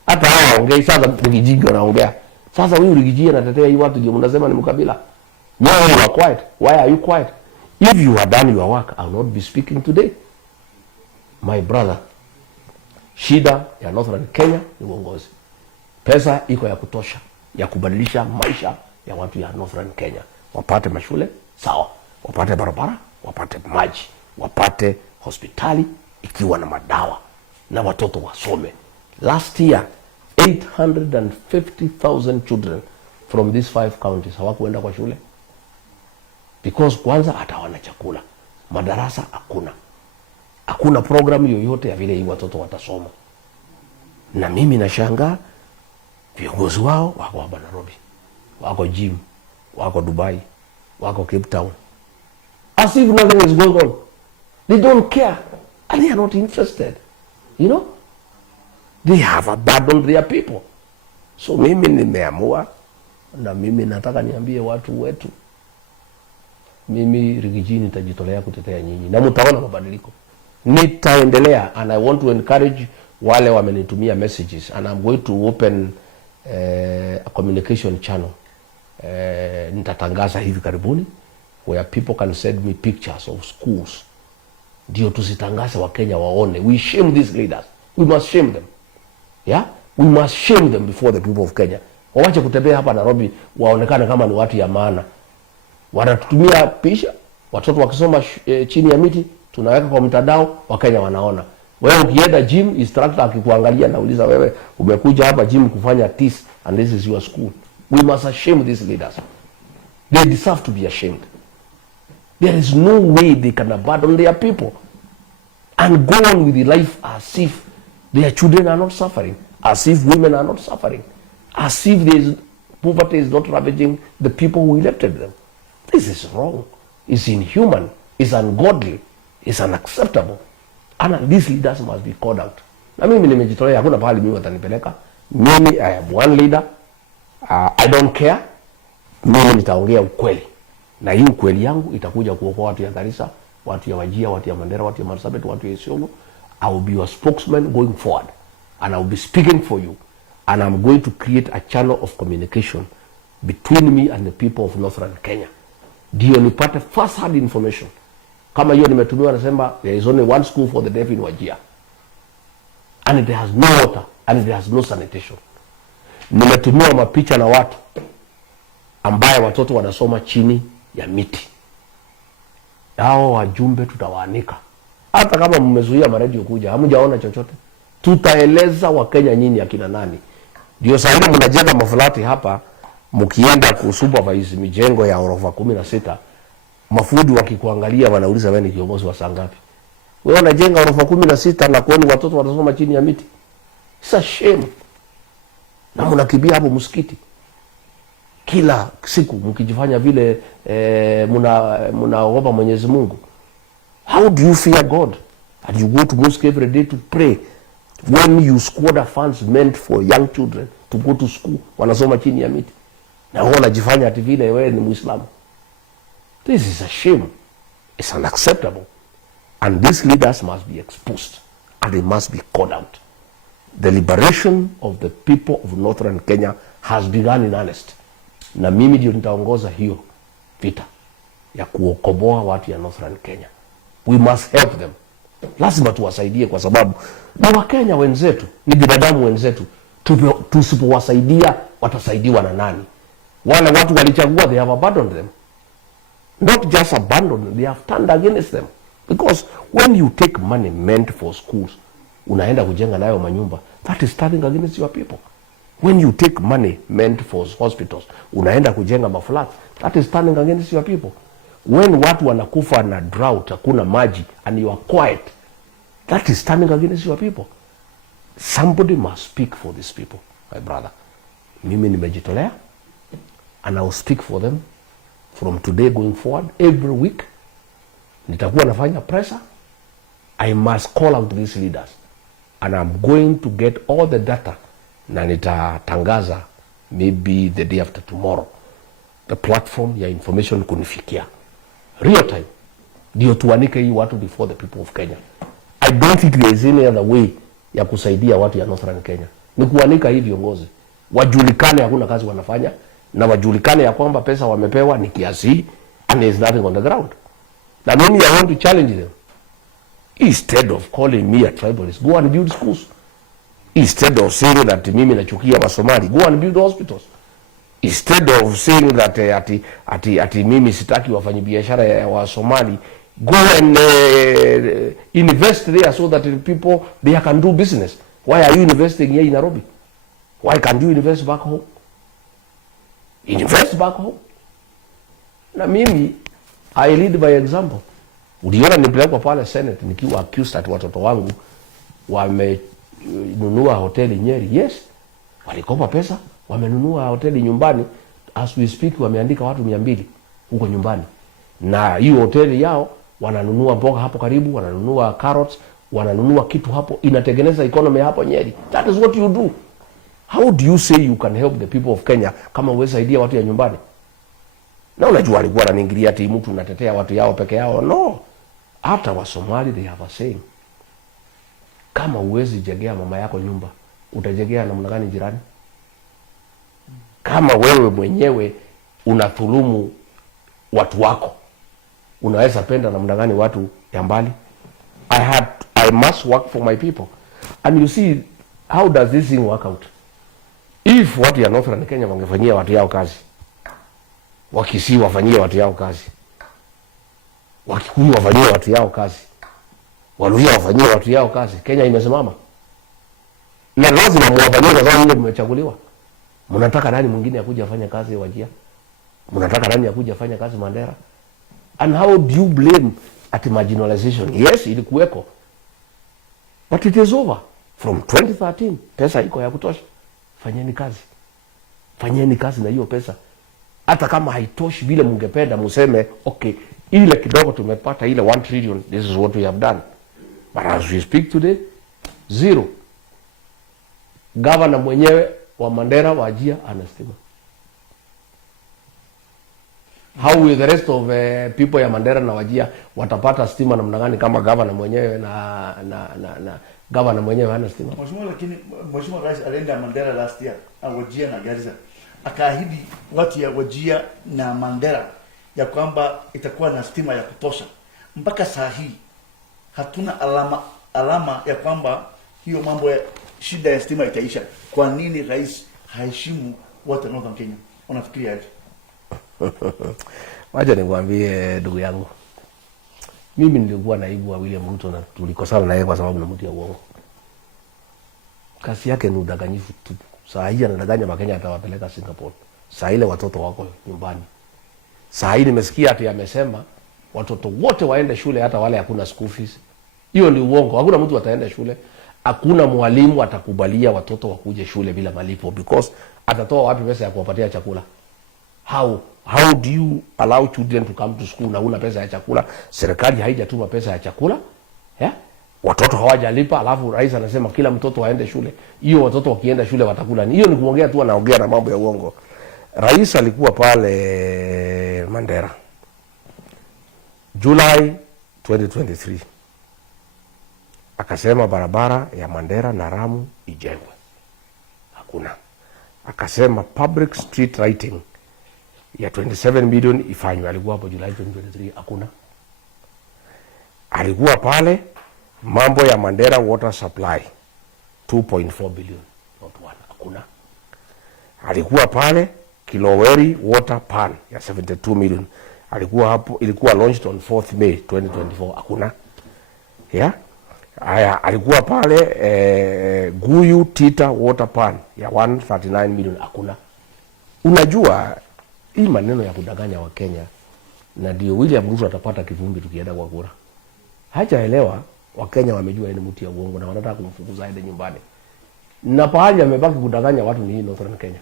Hata hao waongei. Sasa Rigiji wanaongea. Sasa huyu Rigiji anatetea hii watu, ndio mnasema ni mkabila. No, you are quiet. Why are you quiet? If you had done your work, I will not be speaking today. My brother, shida ya Northern Kenya ni uongozi. Pesa iko ya kutosha ya kubadilisha maisha ya watu ya Northern Kenya. Wapate mashule, sawa. Wapate barabara, wapate maji, wapate hospitali ikiwa na madawa, na watoto wasome. Last year 850,000 children from these 5 counties hawakuenda kwa shule, because kwanza hata wana chakula, madarasa hakuna program yoyote ya vile hii watoto watasoma. Na mimi nashangaa viongozi wao wako hapa Nairobi, wako gym, wako Dubai, wako Cape Town, as if nothing is going on. They don't care and they are not interested, you know. They have abandoned their people. So mimi nimeamua, na mimi nataka niambie watu wetu, mimi Rigiji nitajitolea kutetea nyinyi, na mtaona mabadiliko. Nitaendelea, and I want to encourage wale wamenitumia messages, and I'm going to open a communication channel. Nitatangaza hivi karibuni, where people can send me pictures of schools. Ndio tusitangaze wa Kenya waone. We shame these leaders. We must shame them. Yeah? We must shame them before the people of Kenya. Wawache kutembea hapa Nairobi waonekane kama ni watu ya maana. Wanatutumia picha, watoto wakisoma chini ya miti, tunaweka kwa mtandao, Wakenya wanaona. Wewe ukienda gym, instructor akikuangalia na uliza wewe umekuja hapa gym kufanya TIS and this is your school. We must shame these leaders. They deserve to be ashamed. There is no way they can abandon their people. and go on with the life as if their children are not suffering, as if women are not suffering, as if poverty is not ravaging the people who elected them. This is wrong. It's inhuman. It's ungodly. It's unacceptable. And these leaders must be called out. Na mimi nimejitolea, hakuna pahali mimi watanipeleka. Mimi, I am one leader. I don't care. Mimi nitaongea ukweli. Na hii ukweli yangu itakuja kuokoa watu ya Garissa, watu ya Wajir, watu ya Mandera, watu ya Marsabit, watu ya Isiolo. I will be your spokesman going forward. And I will be speaking for you. And I'm going to create a channel of communication between me and the people of Northern Kenya. Ndio nipate first hand information. Kama hiyo nimetumiwa nasema there is only one school for the deaf in Wajir. And it has no water and it has no sanitation. Nimetumiwa mapicha na watu ambaye watoto wanasoma chini ya miti. Hao wajumbe tutawaanika. Hata kama mmezuia maredio kuja, hamjaona chochote. Tutaeleza Wakenya nyinyi akina nani. Ndio sasa mnajenga maflati hapa, mkienda kusupervise mijengo ya orofa 16, mafundi wakikuangalia wanauliza wewe ni kiongozi wa sangapi? Wewe unajenga orofa 16 na kuoni watoto wanasoma chini ya miti. It's a shame. Na mnakimbia hapo msikiti kila siku mkijifanya vile mnaomba Mwenyezi Mungu. How do you fear God? And you go to mosque every day to pray when you squander funds meant for young children to go to school, wanasoma chini ya miti. Na wewe unajifanya ati vile wewe ni Muislamu. This is a shame. It's unacceptable. And these leaders must be exposed and they must be called out. The liberation of the people of Northern Kenya has begun in earnest. Na mimi ndio nitaongoza hiyo vita ya kuokoboa watu ya Northern Kenya. We must help them. Lazima tuwasaidie kwa sababu ni Wakenya wenzetu, ni binadamu wenzetu. Tusipowasaidia watasaidiwa na nani? Wale watu walichagua, they have abandoned them. Not just abandoned them, they have turned against them. Because when you take money meant for schools, unaenda kujenga nayo manyumba, that is turning against your people. When you take money meant for hospitals, unaenda kujenga maflats, that is turning against your people. When watu wanakufa na drought, hakuna maji, and you are quiet, that is turning against your people. Somebody must speak for these people, my brother. Mimi nimejitolea, and I will speak for them from today going forward. Every week, nitakuwa nafanya pressure. I must call out these leaders, and I'm going to get all the data, na nitatangaza maybe the day after tomorrow, the platform ya information kunifikia real time, ndio tuanike hii watu before the people of Kenya. I don't think there is any other way ya kusaidia watu ya Northern Kenya. Ni kuanika hii viongozi wajulikane hakuna kazi wanafanya, na wajulikane ya kwamba pesa wamepewa ni kiasi, and there is nothing on the ground. Na mimi I want to challenge them. Instead of calling me a tribalist, go and build schools. Instead of saying that mimi nachukia wa Somali, go and build hospitals. Instead of saying that ati mimi sitaki wafanyabiashara ya wa Somali, go and invest there so that the people they can do business. Why are you investing here in Nairobi? Why can't you invest back home? Invest back home. Na mimi I lead by example. Uliona nilipelekwa pale Senate nikiwa accused at watoto wangu wamenunua hoteli Nyeri. Yes, walikopa pesa, wamenunua hoteli nyumbani. As we speak wameandika watu 200 huko nyumbani. Na hiyo hoteli yao wananunua mboga hapo karibu, wananunua carrots, wananunua kitu hapo, inatengeneza economy hapo Nyeri. That is what you do. How do you say you can help the people of Kenya kama uweza idea watu ya nyumbani? Na unajua alikuwa ananiingilia ati mtu unatetea watu yao peke yao. No. Hata wa Somali they have a saying. Kama uwezi jegea mama yako nyumba, utajegea namna gani jirani? Kama wewe mwenyewe unadhulumu watu wako, unaweza penda namna gani watu ya mbali? I must work for my people. And you see, how does this thing work out? If watu ya Northern Kenya wangefanyia watu yao kazi, Wakisii wafanyie watu yao kazi, Wakikuyu wafanyie watu yao kazi, Waluhya wafanyie watu yao kazi, Kenya imesimama. Na lazima mwafanyie kwa sababu ndio mmechaguliwa. Mnataka nani mwingine akuje afanye kazi Wajir? Mnataka nani akuje afanye kazi Mandera? And how do you blame at marginalization? Yes, ilikuweko. But it is over. From 2013, pesa iko ya kutosha. Fanyeni kazi na hiyo pesa. Hata kama haitoshi vile mungependa, museme, okay, ile kidogo tumepata, ile 1 trillion, this is what we have done. But as we speak today, zero. Governor mwenyewe wa Mandera, Wajir, ana stima. How will the rest of people ya Mandera na Wajir watapata stima namna gani kama governor mwenyewe na governor mwenyewe hana stima? Mheshimiwa Rais alienda Mandera last year, Wajir na Garissa. Akaahidi watu ya Wajir na Mandera ya kwamba itakuwa na stima ya kutosha. Mpaka saa hii hatuna alama ya kwamba hiyo mambo ya shida ya stima itaisha. Kwa nini rais haheshimu watu wa Northern Kenya? Unafikiria aje? Wacha nikwambie ndugu yangu. Mimi nilikuwa naibu wa William Ruto na tulikosana na yeye kwa sababu na mtu ya uongo. Kazi yake ni udanganyifu tu. Saa hii anadanganya Wakenya atawapeleka Singapore. Saa ile watoto wako nyumbani. Saa hii nimesikia ati amesema watoto wote waende shule, hata wale hakuna school fees. Hiyo ni uongo. Hakuna mtu ataenda shule. Hakuna mwalimu atakubalia watoto wakuje shule bila malipo, because atatoa wapi pesa ya kuwapatia chakula? How do you allow children to come to school na una pesa ya chakula? Serikali haijatuma pesa ya chakula. Yeah? Watoto hawajalipa, alafu rais anasema kila mtoto aende shule. Hiyo watoto wakienda shule watakula ni? Hiyo ni kuongea tu, anaongea na mambo ya uongo. Rais alikuwa pale Mandera July 2023. Akasema barabara ya Mandera na Ramu ijengwe. Hakuna. Akasema public street lighting ya 27 million ifanywe. Alikuwa hapo July 2023. Hakuna. Alikuwa pale mambo ya Mandera water supply 2.4 billion. Not one. Hakuna. Alikuwa pale Kiloweri water pan ya 72 million. Alikuwa hapo, ilikuwa launched on 4th May 2024. Hakuna. Yeah? Haya, alikuwa pale Guyu Tita water pan ya 139 million. Hakuna. Unajua hii maneno ya kudanganya wa Kenya, na ndio William Ruto atapata kivumbi tukienda kwa kura. Hajaelewa Wakenya wamejua ni mtu ya uongo na wanataka kumfukuza aende nyumbani. Na pahali amebaki kudanganya watu ni hii Northern Kenya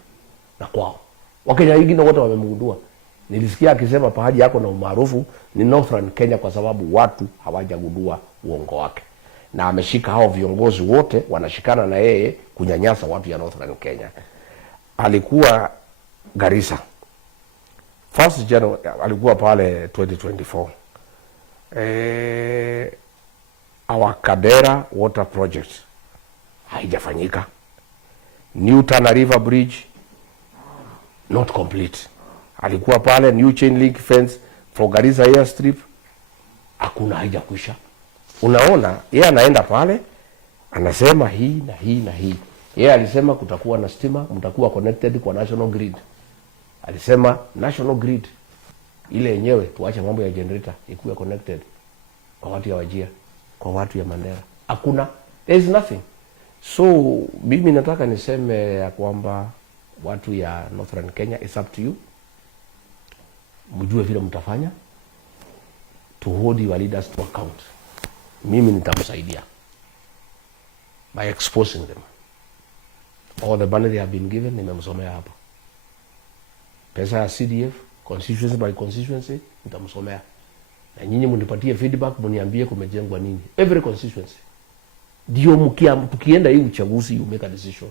na kwao. Wakenya wengine wote wamemgundua. Nilisikia akisema pahali yako na umaarufu ni Northern Kenya kwa sababu watu hawajagundua uongo wake. Na ameshika hao viongozi wote wanashikana na yeye kunyanyasa watu ya Northern Kenya. Alikuwa Garissa. 1st January alikuwa pale 2024. Our Kadera water project haijafanyika. New Tana River bridge not complete. Alikuwa pale new chain link fence for Garissa airstrip, hakuna, haijakwisha. Unaona, yeye anaenda pale anasema hii na hii na hii. Yeye alisema kutakuwa na stima, mtakuwa connected kwa national grid. Alisema national grid ile yenyewe tuache mambo ya generator ikuwe connected kwa watu ya Wajir, kwa watu ya Mandera. Hakuna. There is nothing. So mimi nataka niseme ya kwamba watu ya Northern Kenya, it's up to you. Mjue vile mtafanya to hold your leaders to account. Mimi nitamsaidia by exposing them. All the money they have been given, nimemsomea hapa. Pesa ya CDF, constituency by constituency, nitamsomea. Na nyinyi mnipatie feedback, mniambie kumejengwa nini. Every constituency. Ndio tukienda hii uchaguzi, you make a decision.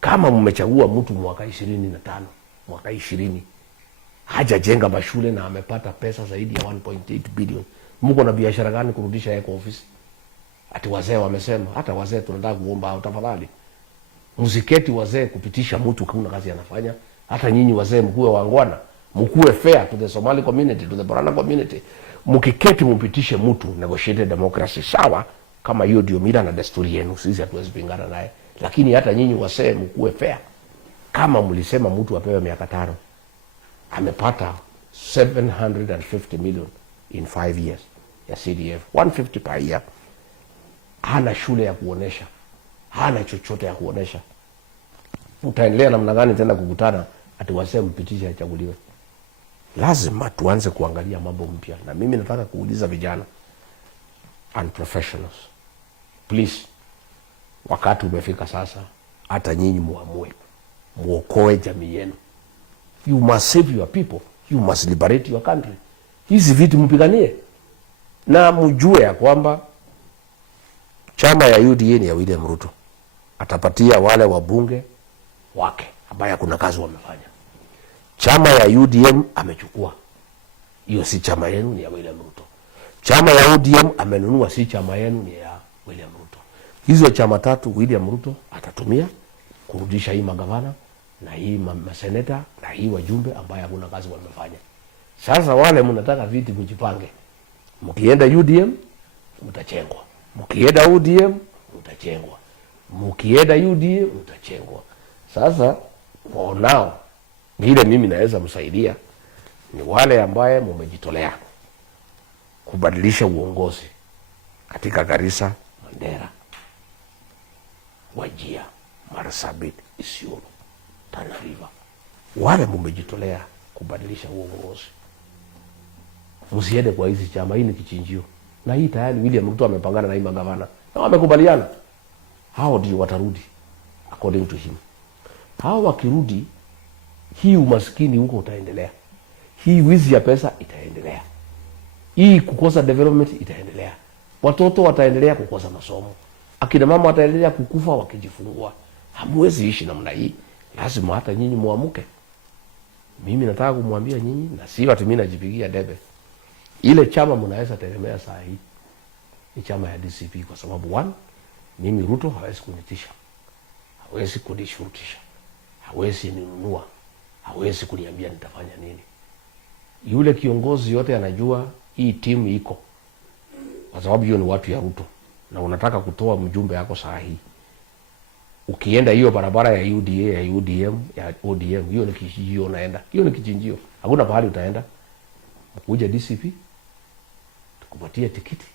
Kama mmechagua mtu mwaka 25, mwaka 20, hajajenga mashule na amepata pesa zaidi ya 1.8 billion. Mko na biashara gani kurudisha yeye kwa ofisi? Ati wazee wamesema, hata wazee tunataka kuomba tafadhali. Msiketi wazee kupitisha mtu kuna kazi anafanya. Hata nyinyi wazee mkuwe wangwana, mkuwe fair to the Somali community, to the Borana community. Mkiketi mpitishe mtu, negotiated democracy, sawa, kama hiyo ndio mila na desturi yenu, sisi hatuwezi pingana naye. Lakini hata nyinyi wazee mkuwe fair. Kama mlisema mtu apewe miaka 5, amepata 750 million in 5 years ya CDF, 150 per year. Hana shule ya kuonesha, hana chochote ya kuonesha. Utaendelea namna gani tena kukutana ati waseme mpitishe achaguliwe? Lazima tuanze kuangalia mambo mpya. Na mimi nataka kuuliza vijana and professionals, Please, wakati umefika sasa, hata nyinyi muamue, muokoe jamii yenu. You must save your people, you must liberate your country. Hizi vitu mpiganie, na mjue ya kwamba chama ya UDA ni ya William Ruto. Atapatia wale wabunge wake ambaye kuna kazi wamefanya. Chama ya UDM amechukua, hiyo si chama yenu, ni ya William Ruto. Chama ya ODM amenunua, si chama yenu, ni ya William Ruto. Hizo chama tatu William Ruto atatumia kurudisha hii magavana na hii maseneta na hii wajumbe ambaye hakuna kazi wamefanya. Sasa wale mnataka viti, mjipange. Mkienda UDM mtachengwa, mkienda ODM mtachengwa, mkienda UDA mtachengwa. Sasa kwa nao vile mimi naweza msaidia ni wale ambaye mmejitolea kubadilisha uongozi katika Garissa, Mandera, Wajir, Marsabit, Isiolo, Tana River. Wale mmejitolea kubadilisha uongozi, msiende kwa hizi chama. Hii ni kichinjio, na hii tayari William Ruto amepangana na hii magavana na wamekubaliana. Hao ndio watarudi according to him. Hao wakirudi, hii umaskini huko utaendelea, hii wizi ya pesa itaendelea, hii kukosa development itaendelea, watoto wataendelea kukosa masomo, akina mama wataendelea kukufa wakijifungua. Hamwezi ishi namna hii, lazima hata nyinyi muamuke. Mimi nataka kumwambia nyinyi, na si watu mimi najipigia debe, ile chama mnaweza tegemea saa hii ni chama ya DCP, kwa sababu one, mimi Ruto hawezi kunitisha, hawezi kunishurutisha, hawezi ninunua, hawezi kuniambia nitafanya nini. Yule kiongozi yote anajua hii timu iko, kwa sababu hiyo ni watu ya Ruto, na unataka kutoa mjumbe yako saa hii. Ukienda hiyo barabara ya UDA, ya UDM, ya ODM, hiyo ni kijinjio unaenda. Hiyo ni kijinjio. Hakuna pahali utaenda. Mkuja DCP, tukupatie tikiti,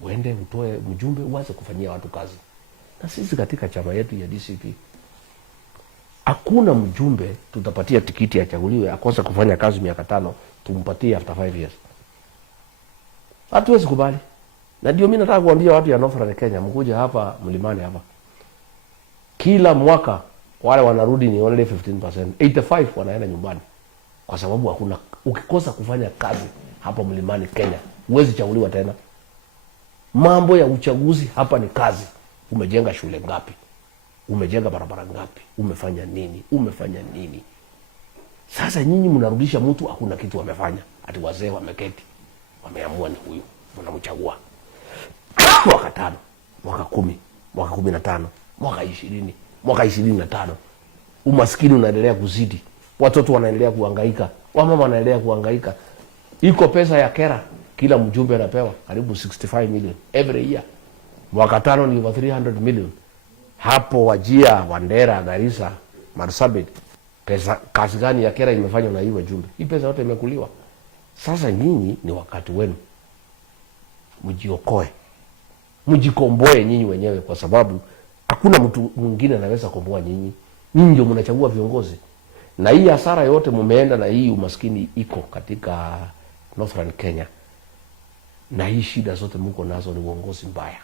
uende utoe mjumbe, uanze kufanyia watu kazi. Na sisi katika chama yetu ya DCP, hakuna mjumbe tutapatia tikiti achaguliwe akose kufanya kazi miaka 5 tumpatie after 5 years. Hatuwezi kubali. Na ndio mimi nataka kuambia watu ya Northern Kenya, mkuja hapa mlimani hapa, kila mwaka wale wanarudi ni only 15%, 85 wanaenda nyumbani, kwa sababu hakuna. Ukikosa kufanya kazi hapa mlimani Kenya, huwezi chaguliwa tena. Mambo ya uchaguzi hapa ni kazi. Umejenga shule ngapi? Umejenga barabara ngapi? Umefanya nini? Umefanya nini? Sasa nyinyi mnarudisha mtu hakuna kitu wamefanya. Ati wazee wameketi, wameamua ni huyu, mnamchagua. Mwaka 5, mwaka 10, mwaka 15, mwaka 20, mwaka 25. Umaskini unaendelea kuzidi. Watoto wanaendelea kuhangaika, wamama wanaendelea kuhangaika. Iko pesa ya kera, kila mjumbe anapewa karibu 65 million every year. Mwaka 5 ni over 300 million. Hapo Wajir, Wandera, Garissa, Marsabit, pesa kazi gani ya kera imefanywa na hii wajumbe? Hii pesa yote imekuliwa. Sasa nyinyi ni wakati wenu, mjiokoe, mjikomboe nyinyi wenyewe, kwa sababu hakuna mtu mwingine anaweza komboa nyinyi. Nyinyi ndio mnachagua viongozi. Na hii hasara yote mumeenda na hii umaskini iko katika Northern Kenya, na hii shida zote mko nazo ni uongozi mbaya.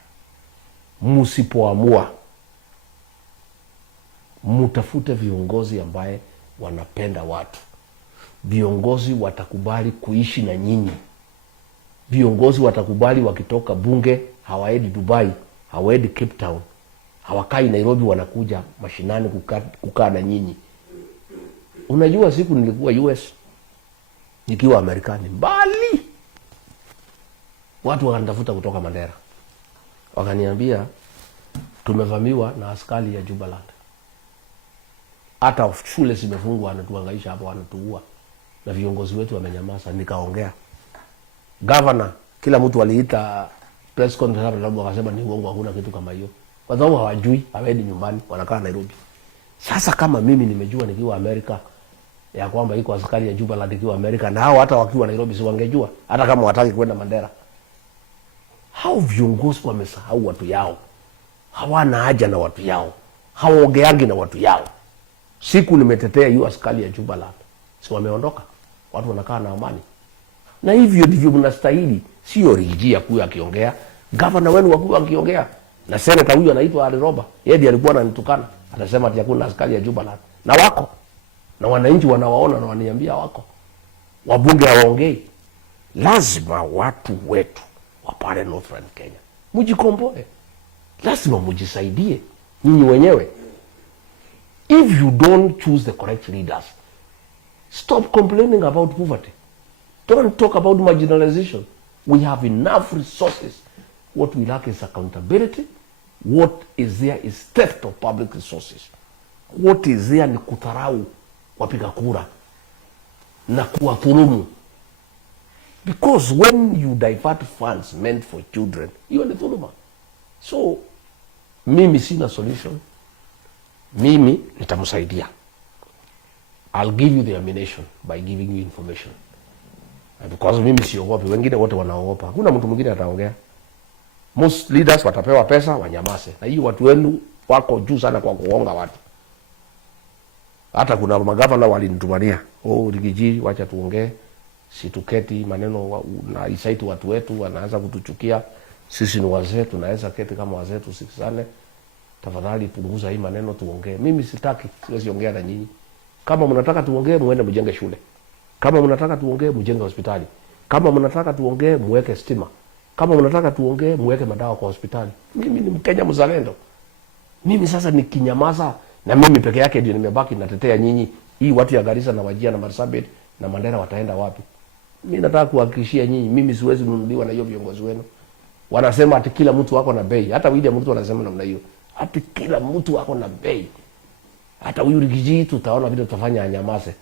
Msipoamua mtafute viongozi ambaye wanapenda watu, viongozi watakubali kuishi na nyinyi, viongozi watakubali wakitoka bunge hawaendi Dubai, hawaendi Cape Town, hawakai Nairobi, wanakuja mashinani kukaa na nyinyi. Unajua siku nilikuwa US, nikiwa Amerikani mbali, watu wakanitafuta kutoka Mandera, wakaniambia tumevamiwa na askari ya Jubaland, hata shule zimefungwa, wanatuhangaisha hapa, wanatuua, na viongozi wetu wamenyamaza. Nikaongea governor, kila mtu aliita press conference, labda wakasema ni uongo, hakuna kitu kama hiyo, kwa sababu hawajui, hawaendi nyumbani, wanakaa Nairobi. Sasa kama mimi nimejua nikiwa Amerika ya kwamba iko askari ya Jubaland ikiwa Amerika, na hao hata wakiwa Nairobi si wangejua, hata kama wataki kwenda Mandera. Hao viongozi wamesahau watu yao, hawana haja na watu yao, hawaongeangi na watu yao. Siku nimetetea hiyo askari ya Jubaland, si wameondoka, watu wanakaa na amani. Na hivyo ndivyo mnastahili, sio Rijia kuwa akiongea, governor wenu wakiwa akiongea, Na senator huyu anaitwa Ali Roba, yeye ndiye alikuwa ananitukana, anasema ati hakuna askari ya Jubaland. Na wako. Na wananchi wanawaona na wananiambia wako. Wabunge hawaongei. Lazima watu wetu wa pale Northern Kenya mujikomboe. Lazima mujisaidie nyinyi wenyewe. If you don't choose the correct leaders, stop complaining about poverty. Don't talk about marginalization. We have enough resources. What we lack is accountability. What is there is theft of public resources. What is there ni kudharau wapiga kura na kuwadhulumu. Because when you divert funds meant for children, hiyo ni dhuluma. So mimi sina solution. Mimi nitamsaidia. I'll give you the ammunition by giving you information. Because mimi siogopi, wengine wote wanaogopa. Hakuna mtu mwingine ataongea. Most leaders watapewa pesa wanyamase. Na hiyo watu wenu wako juu sana kwa kuonga watu. Hata kuna magavana walinitumania, Rigiji wacha tuongee, situketi maneno na isaiti watu wetu wanaanza kutuchukia. Sisi ni wazee, tunaweza keti kama wazee tusikizane. Tafadhali punguza hii maneno tuongee. Mimi sitaki, siwezi ongea na nyinyi. Kama mnataka tuongee, muende mjenge shule. Kama mnataka tuongee, mjenge hospitali. Kama mnataka tuongee, muweke stima. Kama mnataka tuongee, muweke madawa kwa hospitali. Mimi ni Mkenya mzalendo. Mimi sasa nikinyamaza na mimi peke yake ndio nimebaki natetea nyinyi, hii watu ya Garissa na Wajir na Marsabit na Mandera wataenda wapi? Mimi nataka kuhakikishia nyinyi, mimi siwezi nunuliwa na hiyo viongozi wenu. Wanasema ati kila mtu wako na bei. Hata William Ruto anasema namna hiyo. Ati kila mtu wako na bei. Hata huyu Rigiji tutaona vile tutafanya anyamaze.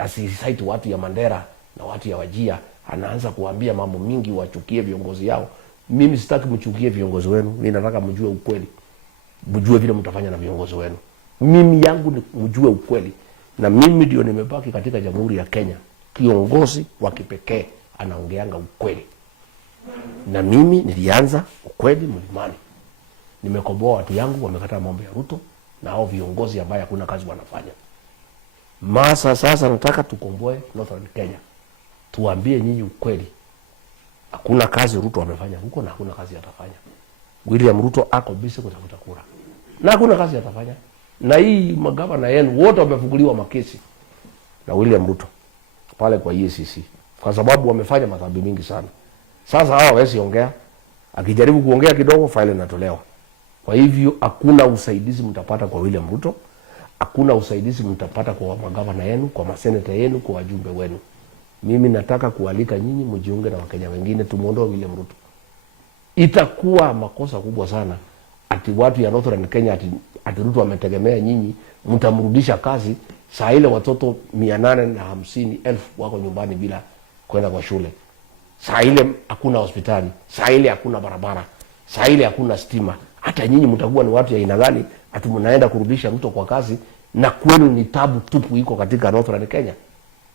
Asisaiti watu ya Mandera na watu ya Wajir, anaanza kuambia mambo mingi wachukie viongozi yao. Mimi sitaki mchukie viongozi wenu. Mimi nataka mjue ukweli. Mjue vile mtafanya na viongozi wenu. Mimi yangu ni mjue ukweli. Na mimi ndio nimebaki katika Jamhuri ya Kenya kiongozi wa kipekee anaongeanga ukweli. Na mimi nilianza ukweli mlimani. Nimekomboa watu yangu wamekataa mambo ya Ruto na hao viongozi ambao hakuna kazi wanafanya. Sasa nataka tukomboe Northern Kenya. Tuambie nyinyi ukweli. Hakuna kazi Ruto amefanya huko na hakuna kazi atafanya. William Ruto ako busy kutafuta kura. Na hakuna kazi atafanya. Na hii magavana yenu wote wamefunguliwa makesi na William Ruto pale kwa EACC kwa sababu wamefanya madhambi mingi sana. Sasa hawa hawezi ongea. Akijaribu kuongea kidogo faili inatolewa. Kwa hivyo hakuna usaidizi mtapata kwa William Ruto. Hakuna usaidizi mtapata kwa magavana yenu, kwa maseneta yenu, kwa wajumbe wenu. Mimi nataka kualika nyinyi mjiunge na Wakenya wengine tumuondoe William Ruto. Itakuwa makosa kubwa sana ati watu ya Northern Kenya ati Ruto ametegemea nyinyi mtamrudisha kazi saa ile watoto 850,000 wako nyumbani bila kwenda kwa shule. Saa ile hakuna hospitali, saa ile hakuna barabara, saa ile hakuna stima. Hata nyinyi mtakuwa ni watu ya aina gani ati mnaenda kurudisha Ruto kwa kazi na kwenu ni tabu tupu iko katika Northern Kenya?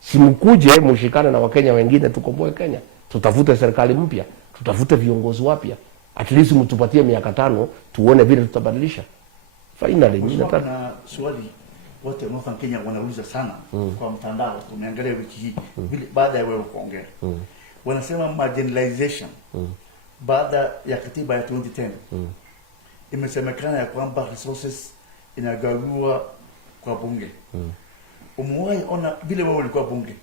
Simkuje mshikane na Wakenya wengine tukomboe Kenya. Tutafute serikali mpya, tutafute viongozi wapya. At least mtupatie miaka 5 tuone vile tutabadilisha. Finally mimi nataka na swali wote Northern Kenya wanauliza sana kwa mtandao, tumeangalia wiki hii vile baada ya wewe kuongea. Wanasema marginalization baada ya katiba ya 2010 imesemekana ya kwamba resources inagawiwa kwa bunge. Umewahi ona vile wewe ulikuwa bunge?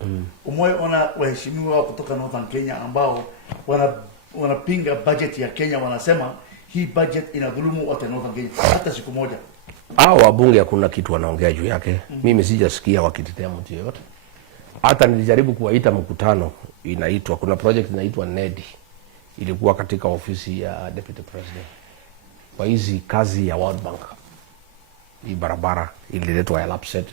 Umewahi ona waheshimiwa kutoka Northern Kenya ambao wanapinga budget ya Kenya, wanasema hii budget inadhulumu watu Northern Kenya hata siku moja? Hao wabunge hakuna kitu wanaongea juu yake. Mimi sijasikia wakitetea mtu yeyote. Hata nilijaribu kuwaita mkutano inaitwa, kuna project inaitwa NEDI. Ilikuwa katika ofisi ya Deputy President. Kwa hizi kazi ya World Bank. Hii barabara ililetwa ya Lapset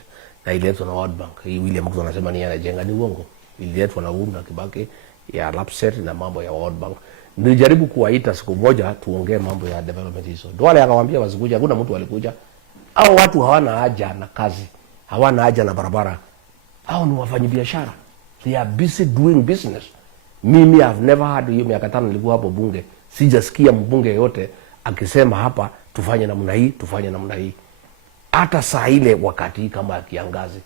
na ililetwa na World Bank. Hii William Ruto anasema ni anajenga, ni uongo. Ililetwa na Uhuru na Kibaki ya Lapset na mambo ya World Bank. Nilijaribu kuwaita siku moja tuongee mambo ya development hizo. Ndio wale akawaambia wasikuja, hakuna mtu alikuja. Hao watu hawana haja na kazi. Hawana haja na barabara. Hao ni wafanyabiashara. They are busy doing business. Mimi I've never had hiyo miaka 5 nilikuwa hapo bunge. Sijasikia mbunge yote akisema hapa tufanye namna hii, tufanye namna hii. Hata saa ile wakati kama kiangazi.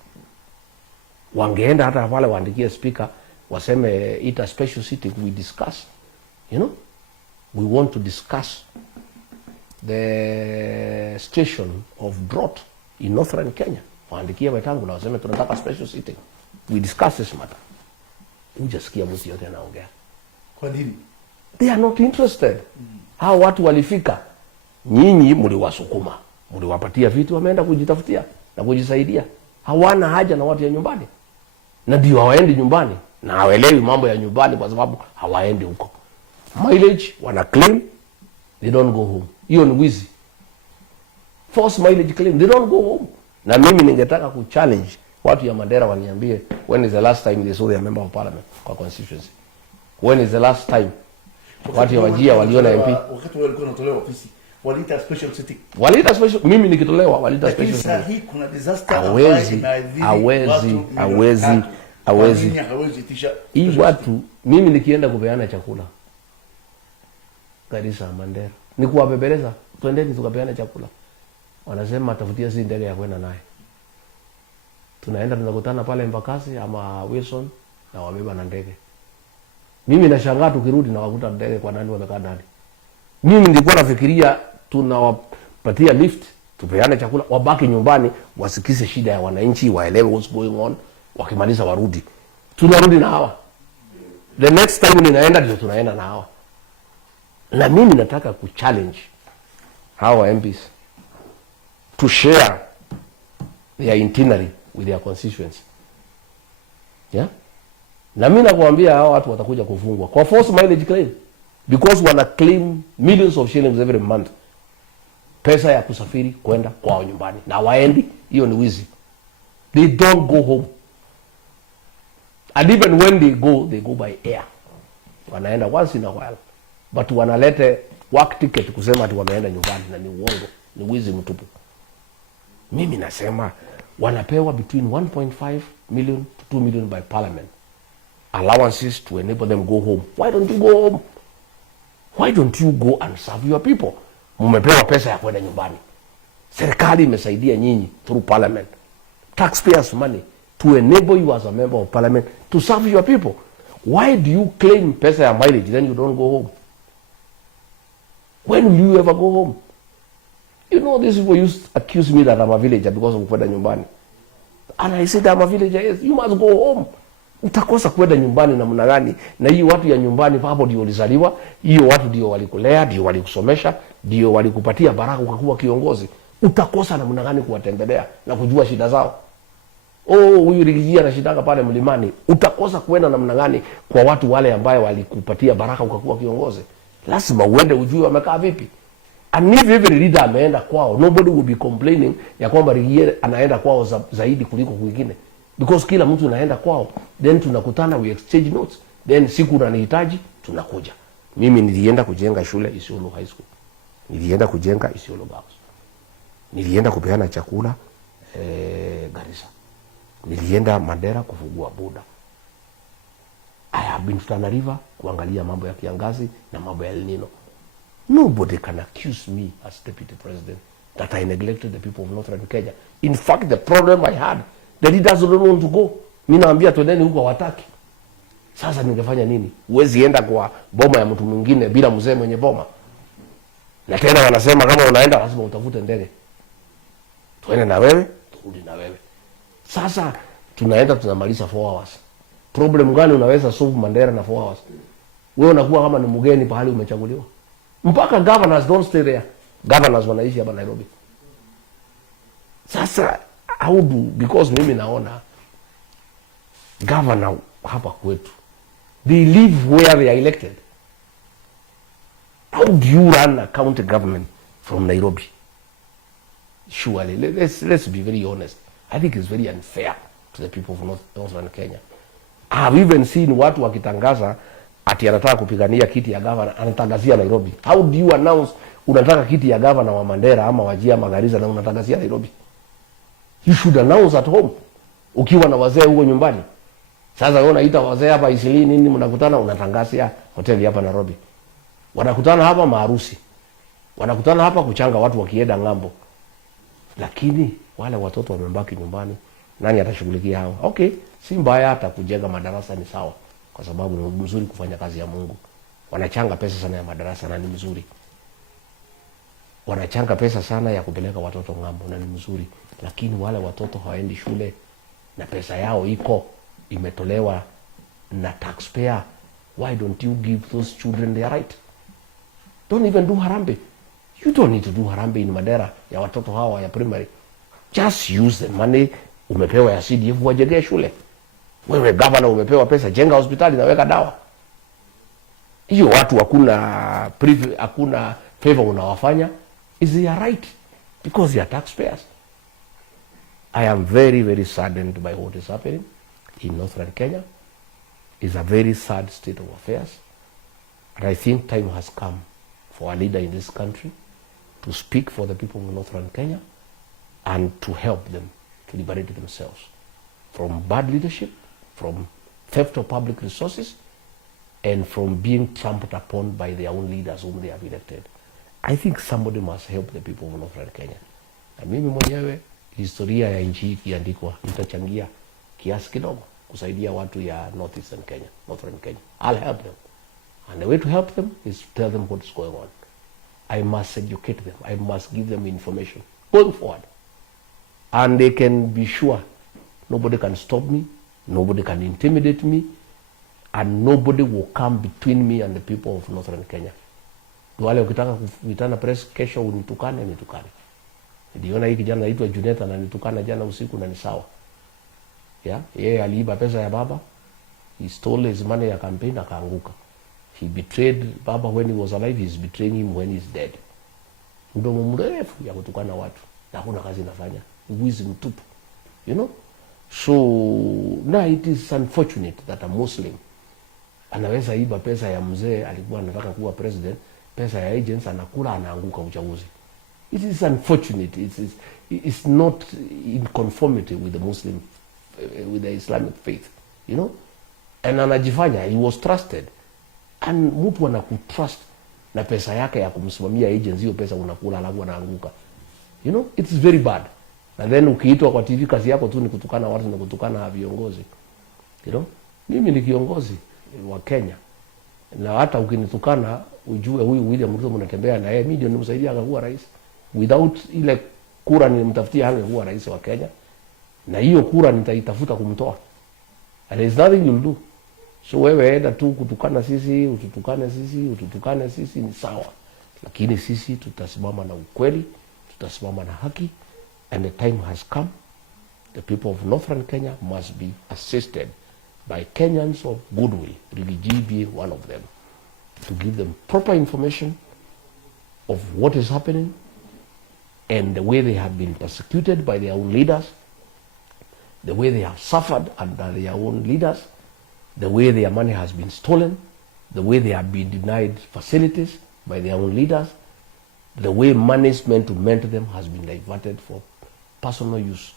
Wangeenda hata pale waandikie speaker waseme ita special sitting we discuss. You know? We want to discuss the station of drought in northern Kenya. Waandikia Wetangula waseme tunataka special sitting. We discuss this matter. Hujasikia mtu yote anaongea. Kwa nini? They are not interested. Hao watu walifika. Nyinyi mliwasukuma. Mliwapatia vitu wameenda kujitafutia na kujisaidia. Hawana haja na watu ya nyumbani. Na ndio hawaendi nyumbani. Na hawaelewi mambo ya nyumbani kwa sababu hawaendi huko. Mileage wana claim, they don't go home. Hiyo ni wizi. Force mileage claim, they don't go home. Na mimi ningetaka kuchallenge watu ya Mandera waniambie when is the last time they saw their member of parliament kwa constituency. When is the last time watu ya Wajia waliona MP? Wakati walikuwa wanatolewa ofisi, waliita special sitting. Waliita special, mimi nikitolewa waliita special sitting. Sasa hii kuna disaster hawezi tisha. Hii watu mimi nikienda kupeana chakula Garissa, Mandera, ni kuwabebeleza, twendeni tukapeana chakula. Wanasema tafutia si ndege ya kwenda naye. Tunaenda tunakutana pale Mbakasi ama Wilson na wabeba na ndege. Mimi nashangaa tukirudi na wakuta ndege kwa nani wamekaa ndani. Mimi nilikuwa nafikiria tunawapatia lift, tupeane chakula, wabaki nyumbani, wasikise shida ya wananchi, waelewe what's going on, wakimaliza warudi. Tunarudi na hawa. The next time ninaenda ndio tunaenda na hawa. Na mimi nataka kuchallenge hawa MPs to share their itinerary with their constituents. Yeah? Na mimi nakwambia hao watu watakuja kufungwa kwa force mileage claim because wana claim millions of shillings every month. Pesa ya kusafiri kwenda kwao nyumbani na waendi, hiyo ni wizi. They don't go home. And even when they go by air. Wanaenda once in a while. But wanalete work ticket kusema ati wameenda nyumbani na ni uongo, ni wizi mtupu. Mimi nasema wanapewa between 1.5 million to 2 million by parliament. Allowances to enable them go home. Why don't you go home? Why don't you go and serve your people? Mumepewa pesa ya kwenda nyumbani. Serikali imesaidia nyinyi through parliament. Taxpayers money to enable you as a member of parliament to serve your people. Why do you claim pesa ya mileage then you don't go home? When will you ever go home? You know, these people used to accuse me that I'm a villager because of kwenda nyumbani. And I said I'm a villager. Yes, you must go home. Utakosa kwenda nyumbani namna gani? Na hii watu ya nyumbani hapo ndio walizaliwa, hiyo watu ndio walikulea, ndio walikusomesha, ndio walikupatia baraka ukakuwa kiongozi. Utakosa namna gani kuwatembelea na kujua shida zao? Huyu Rigia na shidaka pale mlimani. Utakosa kwenda namna gani kwa watu wale ambao walikupatia baraka ukakuwa kiongozi? Lazima uende ujue wamekaa vipi. And if every leader ameenda kwao, nobody will be complaining ya kwamba Rigia anaenda kwao zaidi kuliko kwingine. Because kila mtu anaenda kwao, then tunakutana, we exchange notes, then siku unanihitaji tunakuja. Mimi nilienda kujenga shule Isiolo High School. Nilienda kujenga Isiolo Girls. Nilienda kupeana chakula Garissa. Nilienda Mandera kufungua boda. I have been to Tana River kuangalia mambo ya kiangazi na mambo ya El Nino. Nobody can accuse me as deputy president that I neglected the people of Northern Kenya. In fact, the problem I had, the leaders don't want to go. Mimi naambia twendeni huko hawataki. Sasa ningefanya nini? Huwezi enda kwa boma ya mtu mwingine bila mzee mwenye boma. Na tena wanasema kama unaenda lazima utafute ndege. Twende na wewe, turudi na wewe. Sasa tunaenda tunamaliza 4 hours. Problem gani unaweza solve Mandera na 4 hours? Wewe unakuwa kama ni mgeni pahali umechaguliwa. Mpaka governors don't stay there. Governors wanaishi hapa Nairobi. Sasa how do, because mimi naona governor hapa kwetu, they live where they are elected. How do you run a county government from Nairobi? Surely, let's be very honest. I think it's very unfair to the people of Northern Kenya. I've even seen watu wakitangaza ati anataka kupigania kiti ya governor, anatangazia Nairobi. How do you announce unataka kiti ya governor wa Mandera ama Wajia ama Garissa na unatangazia Nairobi? You should announce at home. Ukiwa na wazee huko nyumbani. Sasa wewe unaita wazee hapa Isili nini, mnakutana unatangazia hoteli hapa Nairobi. Wanakutana hapa maharusi. Wanakutana hapa kuchanga watu wakienda ngambo. Lakini wale watoto wamebaki nyumbani, nani atashughulikia hao? Okay, si mbaya hata kujenga madarasa, ni sawa, kwa sababu ni mzuri kufanya kazi ya Mungu. Wanachanga pesa sana ya madarasa na ni mzuri. wanachanga pesa sana ya kupeleka watoto ng'ambo na ni mzuri, lakini wale watoto hawaendi shule na pesa yao iko imetolewa na taxpayer. Why don't you give those children their right? Don't even do harambe. You don't need to do harambe in Madera ya watoto hawa ya primary. Just use the money umepewa ya CDF wajengee shule. Wewe governor umepewa pesa, jenga hospitali na weka dawa. Hiyo watu hakuna favor unawafanya. Is their right because they are taxpayers. I am very, very saddened by what is happening in Northern Kenya. It's a very sad state of affairs. And I think time has come for a leader in this country to speak for the people of Northern Kenya and to help them to liberate themselves from bad leadership, from theft of public resources, and from being trampled upon by their own leaders whom they have elected. I think somebody must help the people of Northern Kenya. Na mimi mwenyewe historia ya nchi hii ikiandikwa, nitachangia kiasi kidogo kusaidia watu ya Northern Kenya. I'll help them. And the way to help them is to tell them what is going on. I must educate them. I must give them information going forward. And they can be sure nobody can stop me, nobody can intimidate me, and nobody will come between me and the people of Northern Kenya. Wale ukitaka kuitana press kesho unitukane, nitukane. Niliona hii kijana anaitwa Juneta na nitukana jana usiku na ni sawa. Yeah, yeye aliiba pesa ya baba. He stole his money ya campaign akaanguka. He betrayed baba when he was alive, he's betraying him when he's dead. Mdomo mrefu ya kutukana watu. Na hakuna kazi nafanya. Wizi mtupu. You know? So, now it is unfortunate that a Muslim anaweza iba pesa ya mzee alikuwa anataka kuwa president, pesa ya agents anakula anaanguka uchaguzi. It is unfortunate. It's not in conformity with the Muslim, with the Islamic faith, you know. And anajifanya he was trusted, and mtu anakutrust na pesa yake ya kumsimamia agents, hiyo pesa unakula alafu anaanguka. You know, it's very bad. And then ukiitwa kwa TV kazi yako tu ni kutukana watu na kutukana viongozi. You know, mimi ni kiongozi wa Kenya. Na hata ukinitukana ujue huyu William Ruto mnatembea na yeye, mimi ndio nimsaidia akakuwa rais. Without ile kura nilimtafutia hangekuwa rais wa Kenya. Na hiyo kura nitaitafuta kumtoa. And there is nothing you'll do. So wewe enda tu kutukana sisi, ututukane sisi ni sawa. Lakini sisi tutasimama na ukweli, tutasimama na haki. And the time has come. The people of Northern Kenya must be assisted by Kenyans of goodwill, Rigiji being one of them, to give them proper information of what is happening and the way they have been persecuted by their own leaders, the way they have suffered under their own leaders, the way their money has been stolen, the way they have been denied facilities by their own leaders, the way money meant to mentor them has been diverted for personal use.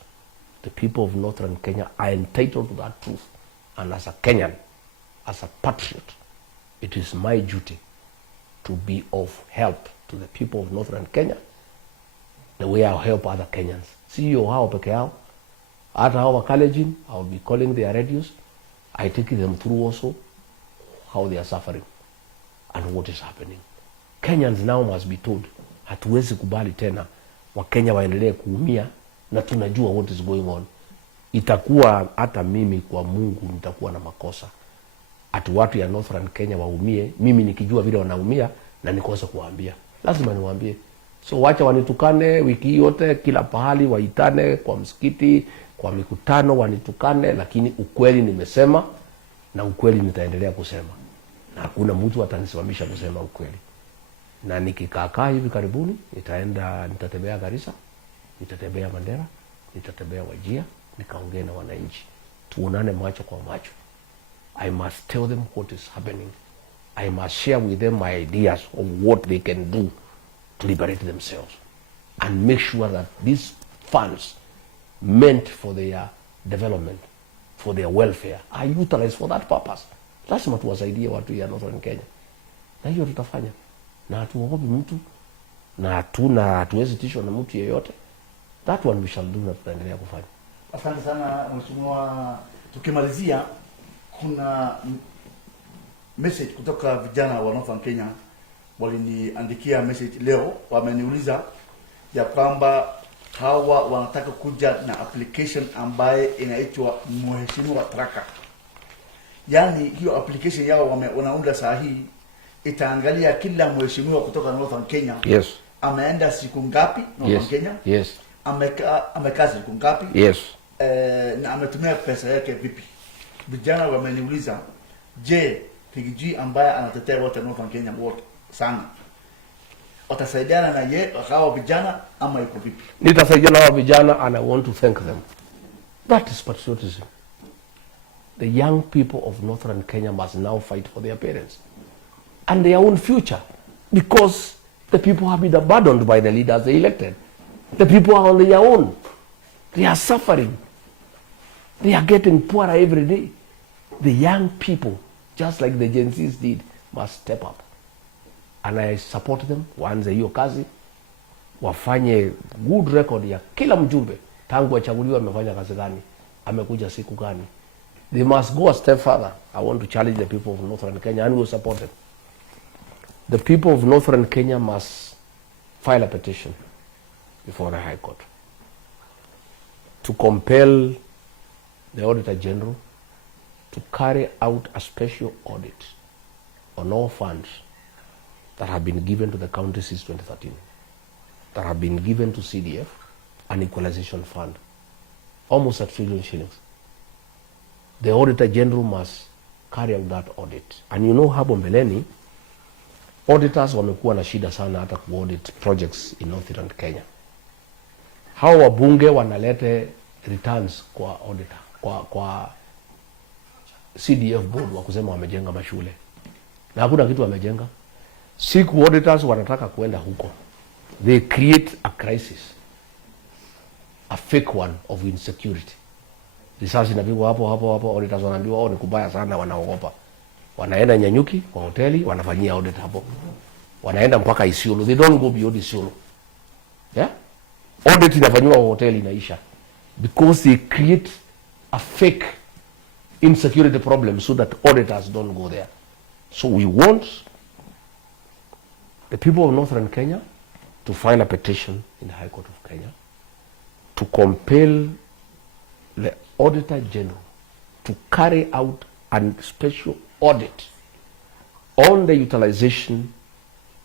The people of Northern Kenya are entitled to that truth. And as a Kenyan, as a patriot, it is my duty to be of help to the people of Northern Kenya the way I'll help other Kenyans. Sio hao peke yao. Hata hao wa Kalenjin, I'll be calling their radios. I take them through also how they are suffering and what is happening. Kenyans now must be told, hatuwezi kubali tena Wakenya waendelee kuumia na tunajua what is going on. Itakuwa hata mimi kwa Mungu nitakuwa na makosa. Ati watu ya Northern Kenya waumie, mimi nikijua vile wanaumia na nikosa kuwaambia. Lazima niwaambie. So wacha wanitukane wiki yote kila pahali, waitane kwa msikiti, kwa mikutano wanitukane, lakini ukweli nimesema na ukweli nitaendelea kusema. Na hakuna mtu atanisimamisha kusema ukweli. Na nikikaa hivi karibuni nitatembea Garissa, nitatembea Mandera, nitatembea Wajir, nikaongea na wananchi. Tuonane macho kwa macho. I must tell them what is happening. I must share with them my ideas of what they can do to liberate themselves and make sure that these funds meant for their development, for their welfare, are utilized for that purpose. Lazima tuwasaidie watu ya Northern Kenya. Na hiyo tutafanya. Na hatuogopi mtu, na hatuwezi tishwa na mtu yeyote. That one we shall do, na tutaendelea kufanya. Asante sana Mheshimiwa. Tukimalizia, kuna message kutoka vijana wa Northern Kenya waliniandikia message leo, wameniuliza ya kwamba hawa wanataka kuja na application ambaye inaitwa Mheshimiwa Traka. Yani hiyo application yao wanaunda saa hii itaangalia kila mheshimiwa kutoka Northern Kenya. Yes. Ameenda siku ngapi Northern Kenya? Yes. Amekaa siku ngapi? Yes. Na ametumia pesa yake vipi? Vijana wameniuliza, je, Rigiji ambaye anatetea wote Northern Kenya wote sana, watasaidiana na yeye akawa vijana ama yuko vipi? Nitasaidiana na vijana, and I want to thank them. That is patriotism. The young people of Northern Kenya must now fight for their parents and their own future, because the people have been abandoned by the leaders they elected. The people are on their own. They are suffering. They are getting poorer every day. The young people, just like the Gen Zs did, must step up. And I support them. Waanze hiyo kazi, wafanye good record ya kila mjumbe tangu achaguliwa amefanya kazi gani, amekuja siku gani. They must go a step further. I want to challenge the people of Northern Kenya, and we will support them. The people of Northern Kenya must file a petition before the High Court to compel the Auditor General to carry out a special audit on all funds that have been given to the county since 2013, that have been given to CDF, an equalization fund, almost $1 trillion shillings. The Auditor General must carry out that audit. And you know, hapo mbeleni, auditors wamekuwa na shida sana hata ku-audit projects in Northern Kenya. Hao wabunge wanalete returns kwa auditor, kwa CDF board wa kusema wamejenga mashule, na hakuna kitu wamejenga. Siku auditors wanataka kuenda huko, they create a crisis, a fake one of insecurity. Risasi inapigwa hapo, auditors wanaambiwa ni kubaya sana, wanaogopa. Wanaenda Nyanyuki kwa hoteli, wanafanyia audit hapo. Wanaenda mpaka Isiolo, they don't go beyond Isiolo. Yeah? Audit inafanywa kwa hoteli inaisha, because they create a fake insecurity problem so that auditors don't go there. So we want the people of Northern Kenya to file a petition in the High Court of Kenya to compel the Auditor General to carry out a special audit on the utilization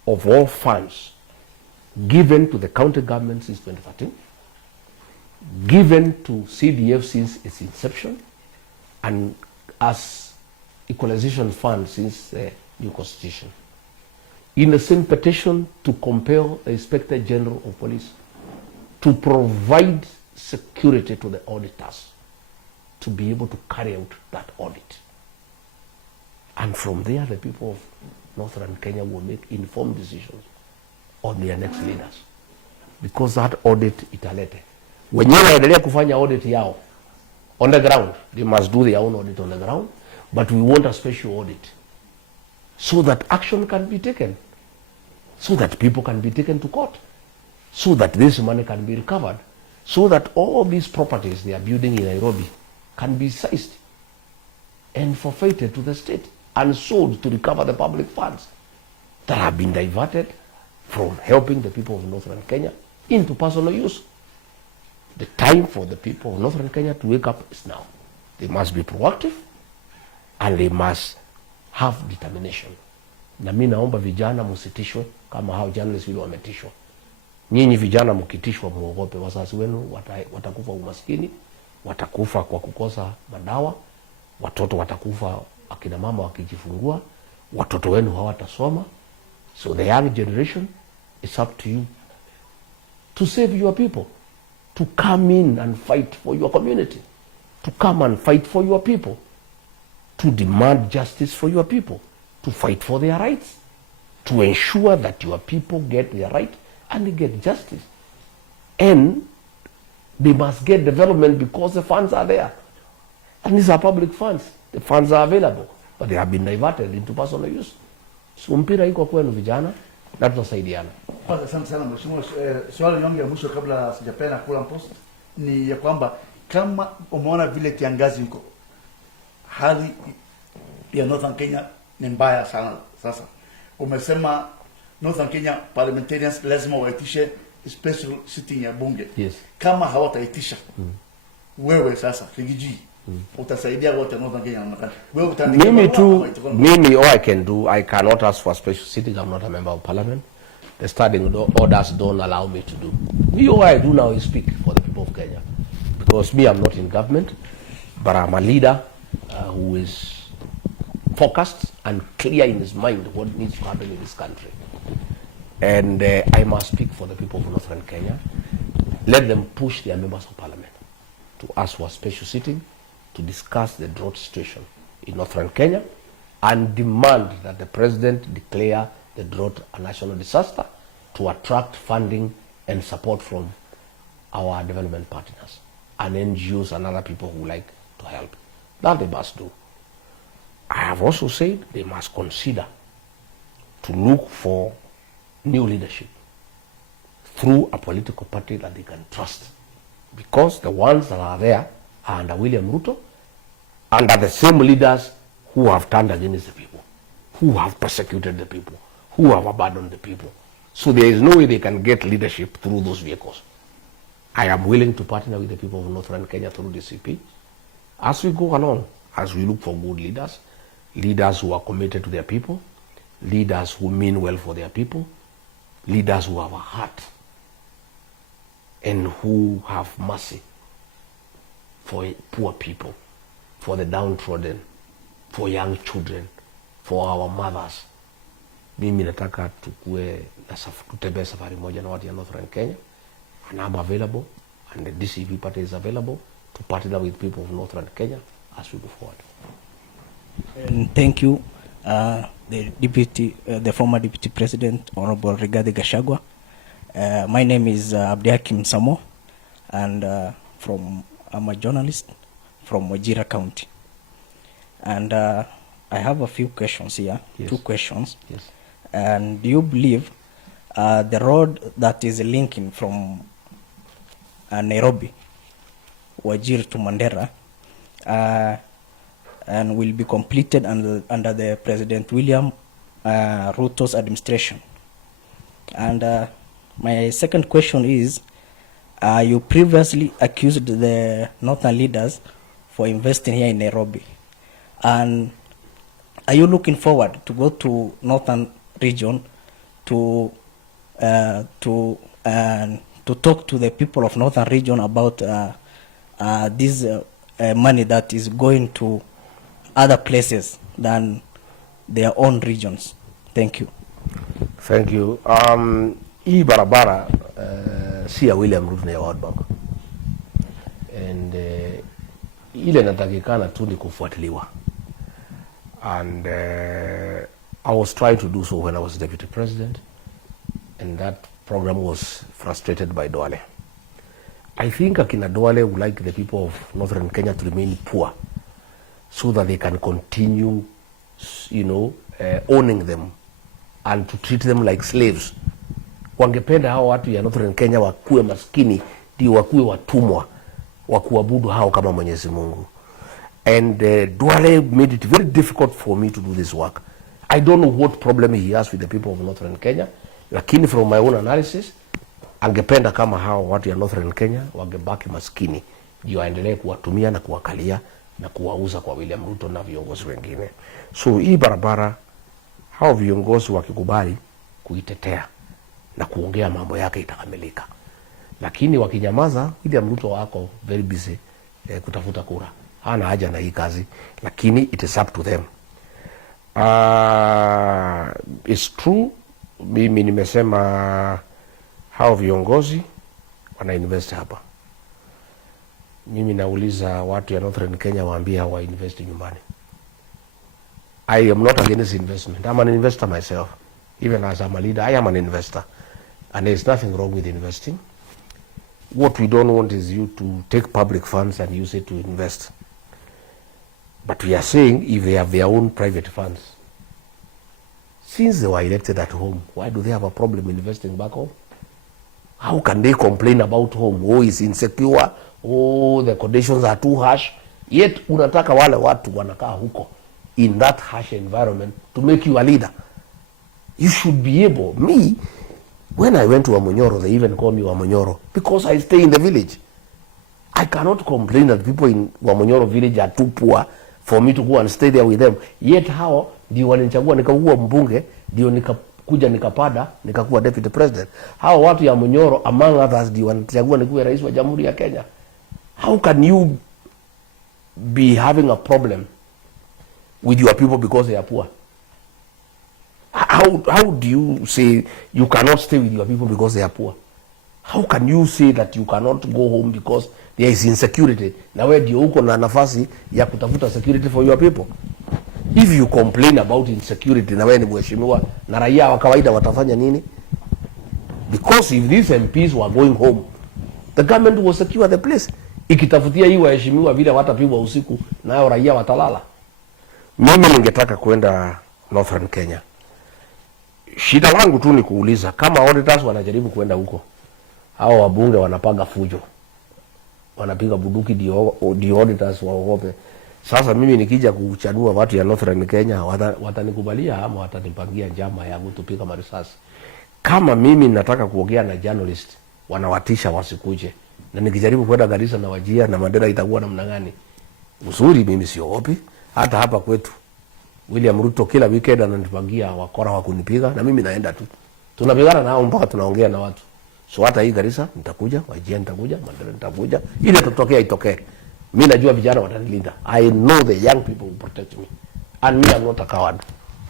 of all funds given to the county government since 2013, given to CDF since its inception, and as equalization fund since the new constitution. In the same petition, to compel the Inspector General of Police to provide security to the auditors to be able to carry out that audit. And from there, the people of Northern Kenya will make informed decisions on their next leaders, because that audit italete. Wenyewe waendelea kufanya audit yao on the ground, they must do their own audit on the ground, but we want a special audit so that action can be taken, so that people can be taken to court, so that this money can be recovered, so that all these properties they are building in Nairobi can be seized and forfeited to the state and sold to recover the public funds that have been diverted from helping the people of Northern Kenya into personal use. The time for the people of Northern Kenya to wake up is now. They must be proactive and they must have determination. Na mimi naomba vijana msitishwe kama hao journalists wale wametishwa. Nyinyi vijana mkitishwa muogope, wazazi wenu watakufa umaskini, watakufa kwa kukosa madawa, watoto watakufa akina mama wakijifungua, watoto wenu hawatasoma. So the young generation, it's up to you to save your people, to come in and fight for your community, to come and fight for your people, to demand justice for your people, to fight for their rights, to ensure that your people get their right and they get justice. And they must get development because the funds are there. And these are public funds. The funds are available, but they have been diverted into personal use. So mpira iko kwenu vijana na tutasaidiana. Asante sana mheshimiwa. Swali yangu ya mwisho kabla sijapenda kula post ni ya kwamba kama umeona vile kiangazi iko, hali ya Northern Kenya ni mbaya sana sasa. Umesema Northern Kenya parliamentarians lazima waitishe special sitting ya bunge. Yes. Kama hawataitisha, wewe sasa Rigiji utasaidia wote Northern Kenya na wewe utaandika mimi all I can do, I cannot ask for a special sitting. I'm not a member of parliament. The standing orders don't allow me to do. Me, all I do now is speak for the people of Kenya, because me, I'm not in government, but I'm a leader who is focused and clear in his mind what needs to happen in this country. And I must speak for the people of Northern Kenya. Let them push their members of parliament to ask for a special sitting to discuss the drought situation in Northern Kenya and demand that the president declare the drought a national disaster to attract funding and support from our development partners and NGOs and other people who like to help. That they must do. I have also said they must consider to look for new leadership through a political party that they can trust, because the ones that are there are under William Ruto and are the same leaders who have turned against the people, who have persecuted the people, who have abandoned the people. So there is no way they can get leadership through those vehicles. I am willing to partner with the people of Northern Kenya through the CP as we go along, as we look for good leaders, leaders who are committed to their people, leaders who mean well for their people, leaders who have a heart and who have mercy for poor people, for the downtrodden, for young children, for our mothers. Mimi nataka tutembee safari moja na watu ya Northern Kenya, and I'm available, and the DCP party is available to partner with people of Northern Kenya as we go forward. And thank you, the former Deputy President, Honorable Rigathi Gachagua. My name is Abdihakim Samo, and I'm a journalist from Wajir County. And I have a few questions here, yes. 2 questions. Yes. And do you believe the road that is linking from Nairobi, Wajir to Mandera, and will be completed under the President William Ruto's administration? And my second question is, you previously accused the northern leaders for investing here in Nairobi, and are you looking forward to go to northern region to talk to the people of northern region about this money that is going to other places than their own regions? Thank you. Thank you. Hii barabara si ya William Ruto na ya World Bank. And ile natakikana tu ni kufuatiliwa. And I was trying to do so when I was Deputy President, and that program was frustrated by Duale. I think akina Duale would like the people of Northern Kenya to remain poor so that they can continue, owning them and to treat them like slaves. Wangependa hao watu ya Northern Kenya wakuwe maskini, ndio wakuwe watumwa, wakuabudu hao kama Mwenyezi Mungu. And Duale made it very difficult for me to do this work. I don't know what problem he has with the people of Northern Kenya, lakini from my own analysis, angependa kama hao watu ya Northern Kenya wangebaki maskini, ndio aendelee kuwatumia na kuwakalia na kuwauza kwa William Ruto na viongozi wengine. So hii barabara, hao viongozi wakikubali kuitetea na kuongea mambo yake itakamilika. Lakini wakinyamaza, William Ruto wako very busy kutafuta kura. Hana haja na hii kazi, lakini it is up to them. It's true, mimi nimesema hao viongozi wana invest hapa. Mimi nauliza watu ya Northern Kenya waambie hawa invest nyumbani. I am not against investment. I'm an investor myself. Even as I'm a leader, I am an investor. And there is nothing wrong with investing. What we don't want is you to take public funds and use it to invest. But we are saying if they have their own private funds, since they were elected at home, why do they have a problem investing back home? How can they complain about home? Oh, it's insecure. Oh, the conditions are too harsh. Yet unataka wale watu wanakaa huko in that harsh environment to make you a leader. You should be able. Me, when I went to Wamonyoro, they even call me Wamonyoro because I stay in the village. I cannot complain that people in Wamonyoro village are too poor for me to go and stay there with them. Yet hao ndio walinichagua nikakuwa mbunge, ndio nikakuja nikapada nikakuwa deputy president. Hao watu ya Wamonyoro among others ndio wanachagua nikuwe rais wa Jamhuri ya Kenya. How can you be having a problem with your people because they are poor? How do you say you cannot stay with your people because they are poor? How can you say that you cannot go home because there is insecurity? Na wewe ndio uko na nafasi ya kutafuta security for your people. If you complain about insecurity na wewe ni mheshimiwa na raia wa kawaida watafanya nini? Because if these MPs were going home, the government will secure the place. Ikitafutia hii waheshimiwa vile watapigwa usiku nayo raia watalala. Mimi ningetaka kwenda Northern Kenya. Shida langu tu ni kuuliza kama auditors wanajaribu kwenda huko, hao wabunge wanapaga fujo, wanapiga bunduki ndio auditors waogope. Sasa mimi nikija kuchanua watu ya Northern Kenya watanikubalia ama watanipangia njama ya kutupiga marisasi? Kama mimi nataka kuongea na journalist wanawatisha wasikuje, na nikijaribu kwenda Garissa na Wajir na Mandera itakuwa namna gani? Uzuri mimi siogopi. Hata hapa kwetu William Ruto kila weekend ananipangia wakora wa kunipiga na mimi naenda tu. Tunapigana nao mpaka tunaongea na watu. So hata hii Garissa nitakuja, Wajir nitakuja, Mandera nitakuja. Ile tutokea itokee. Mimi najua vijana watanilinda. I know the young people will protect me. And me, I'm not a coward.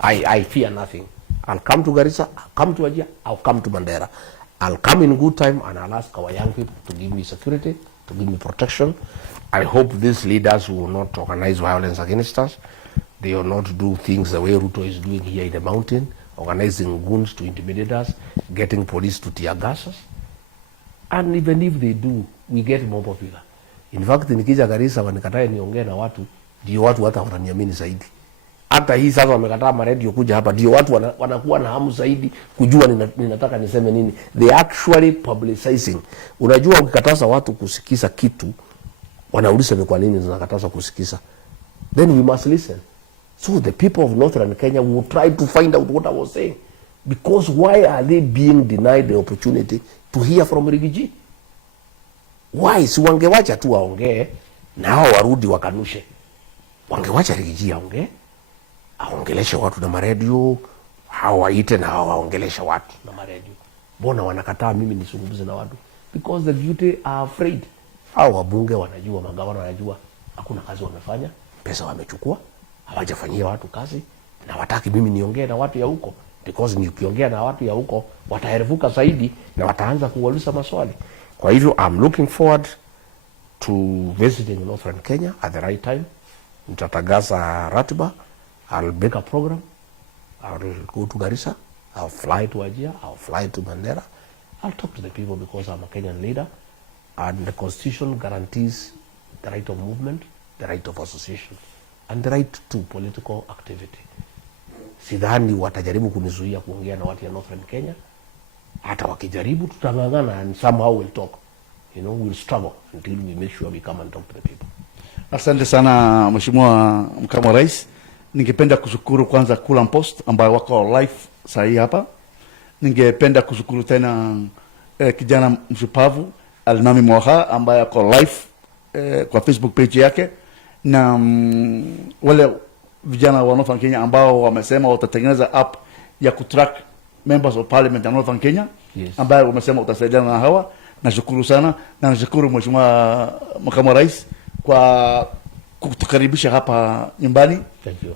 I fear nothing. I'll come to Garissa, I'll come to Wajir, I'll come to Mandera. I'll come in good time and I'll ask our young people to give me security, to give me protection. I hope these leaders will not organize violence against us. They will not do things the way Ruto is doing here in the mountain, organizing goons to intimidate us, getting police to tear gas us. And even if they do, we get more popular. In fact, nikija Garissa wanikatae niongee na watu, ndio watu hata wataniamini zaidi. Hata hii sasa wamekataa maredio kuja hapa, ndio watu wanakuwa na hamu zaidi kujua ninataka niseme nini. They actually publicizing. Unajua ukikataza watu kusikiza kitu, wanauliza ni kwa nini zinakataza kusikiza. Then we must listen. So the people of Northern Kenya will try to find out what I was saying. Because why are they being denied the opportunity to hear from Rigiji? Why? Si wangewacha tu waongee na hao warudi wakanushe. Wangewacha Rigiji aongee, aongeleshe watu na maredio, hao waite na hao waongeleshe watu na maredio. Mbona wanakataa mimi nisungumze na watu? Because the beauty are afraid. Hao wabunge wanajua, magavana wanajua hakuna kazi wamefanya, pesa wamechukua, hawajafanyia watu kazi, na wataki mimi niongee na watu ya huko. Because nikiongea na watu ya huko wataherevuka zaidi na wataanza kuuliza maswali. Kwa hivyo I'm looking forward to visiting Northern Kenya at the right time. Nitatangaza ratiba. I'll make a program. I'll go to Garissa. I'll fly to Wajir. I'll fly to Mandera. I'll talk to the people because I'm a Kenyan leader. And the Constitution guarantees the right of movement, the right of association, and the right to political activity. Sidhani watajaribu kunizuia kuongea na watu ya Northern Kenya. Hata wakijaribu tutangangana and somehow we'll talk. You know, we'll struggle until we make sure we come and talk to the people. Asante sana Mheshimiwa Makamu wa Rais. Ningependa kushukuru kwanza Kulam Post ambayo wako live sahi hapa. Ningependa kushukuru tena kijana mshupavu Alnami Moha ambaye ako live kwa Facebook page yake, na wale vijana wa Northern Kenya ambao wamesema watatengeneza app ya kutrack members of parliament ya Northern Kenya. Yes. Ambayo wamesema utasaidiana na hawa. Nashukuru sana na nashukuru Mheshimiwa Makamu wa Rais kwa kutukaribisha hapa nyumbani.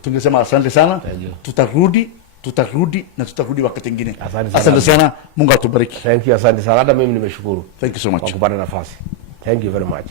Tungesema asante sana. Tutarudi na tutarudi wakati mwingine. Asante sana. Mungu atubariki. Thank you, asante sana. Hata mimi nimeshukuru. Thank you so much. Kwa kupata nafasi. Thank you very much.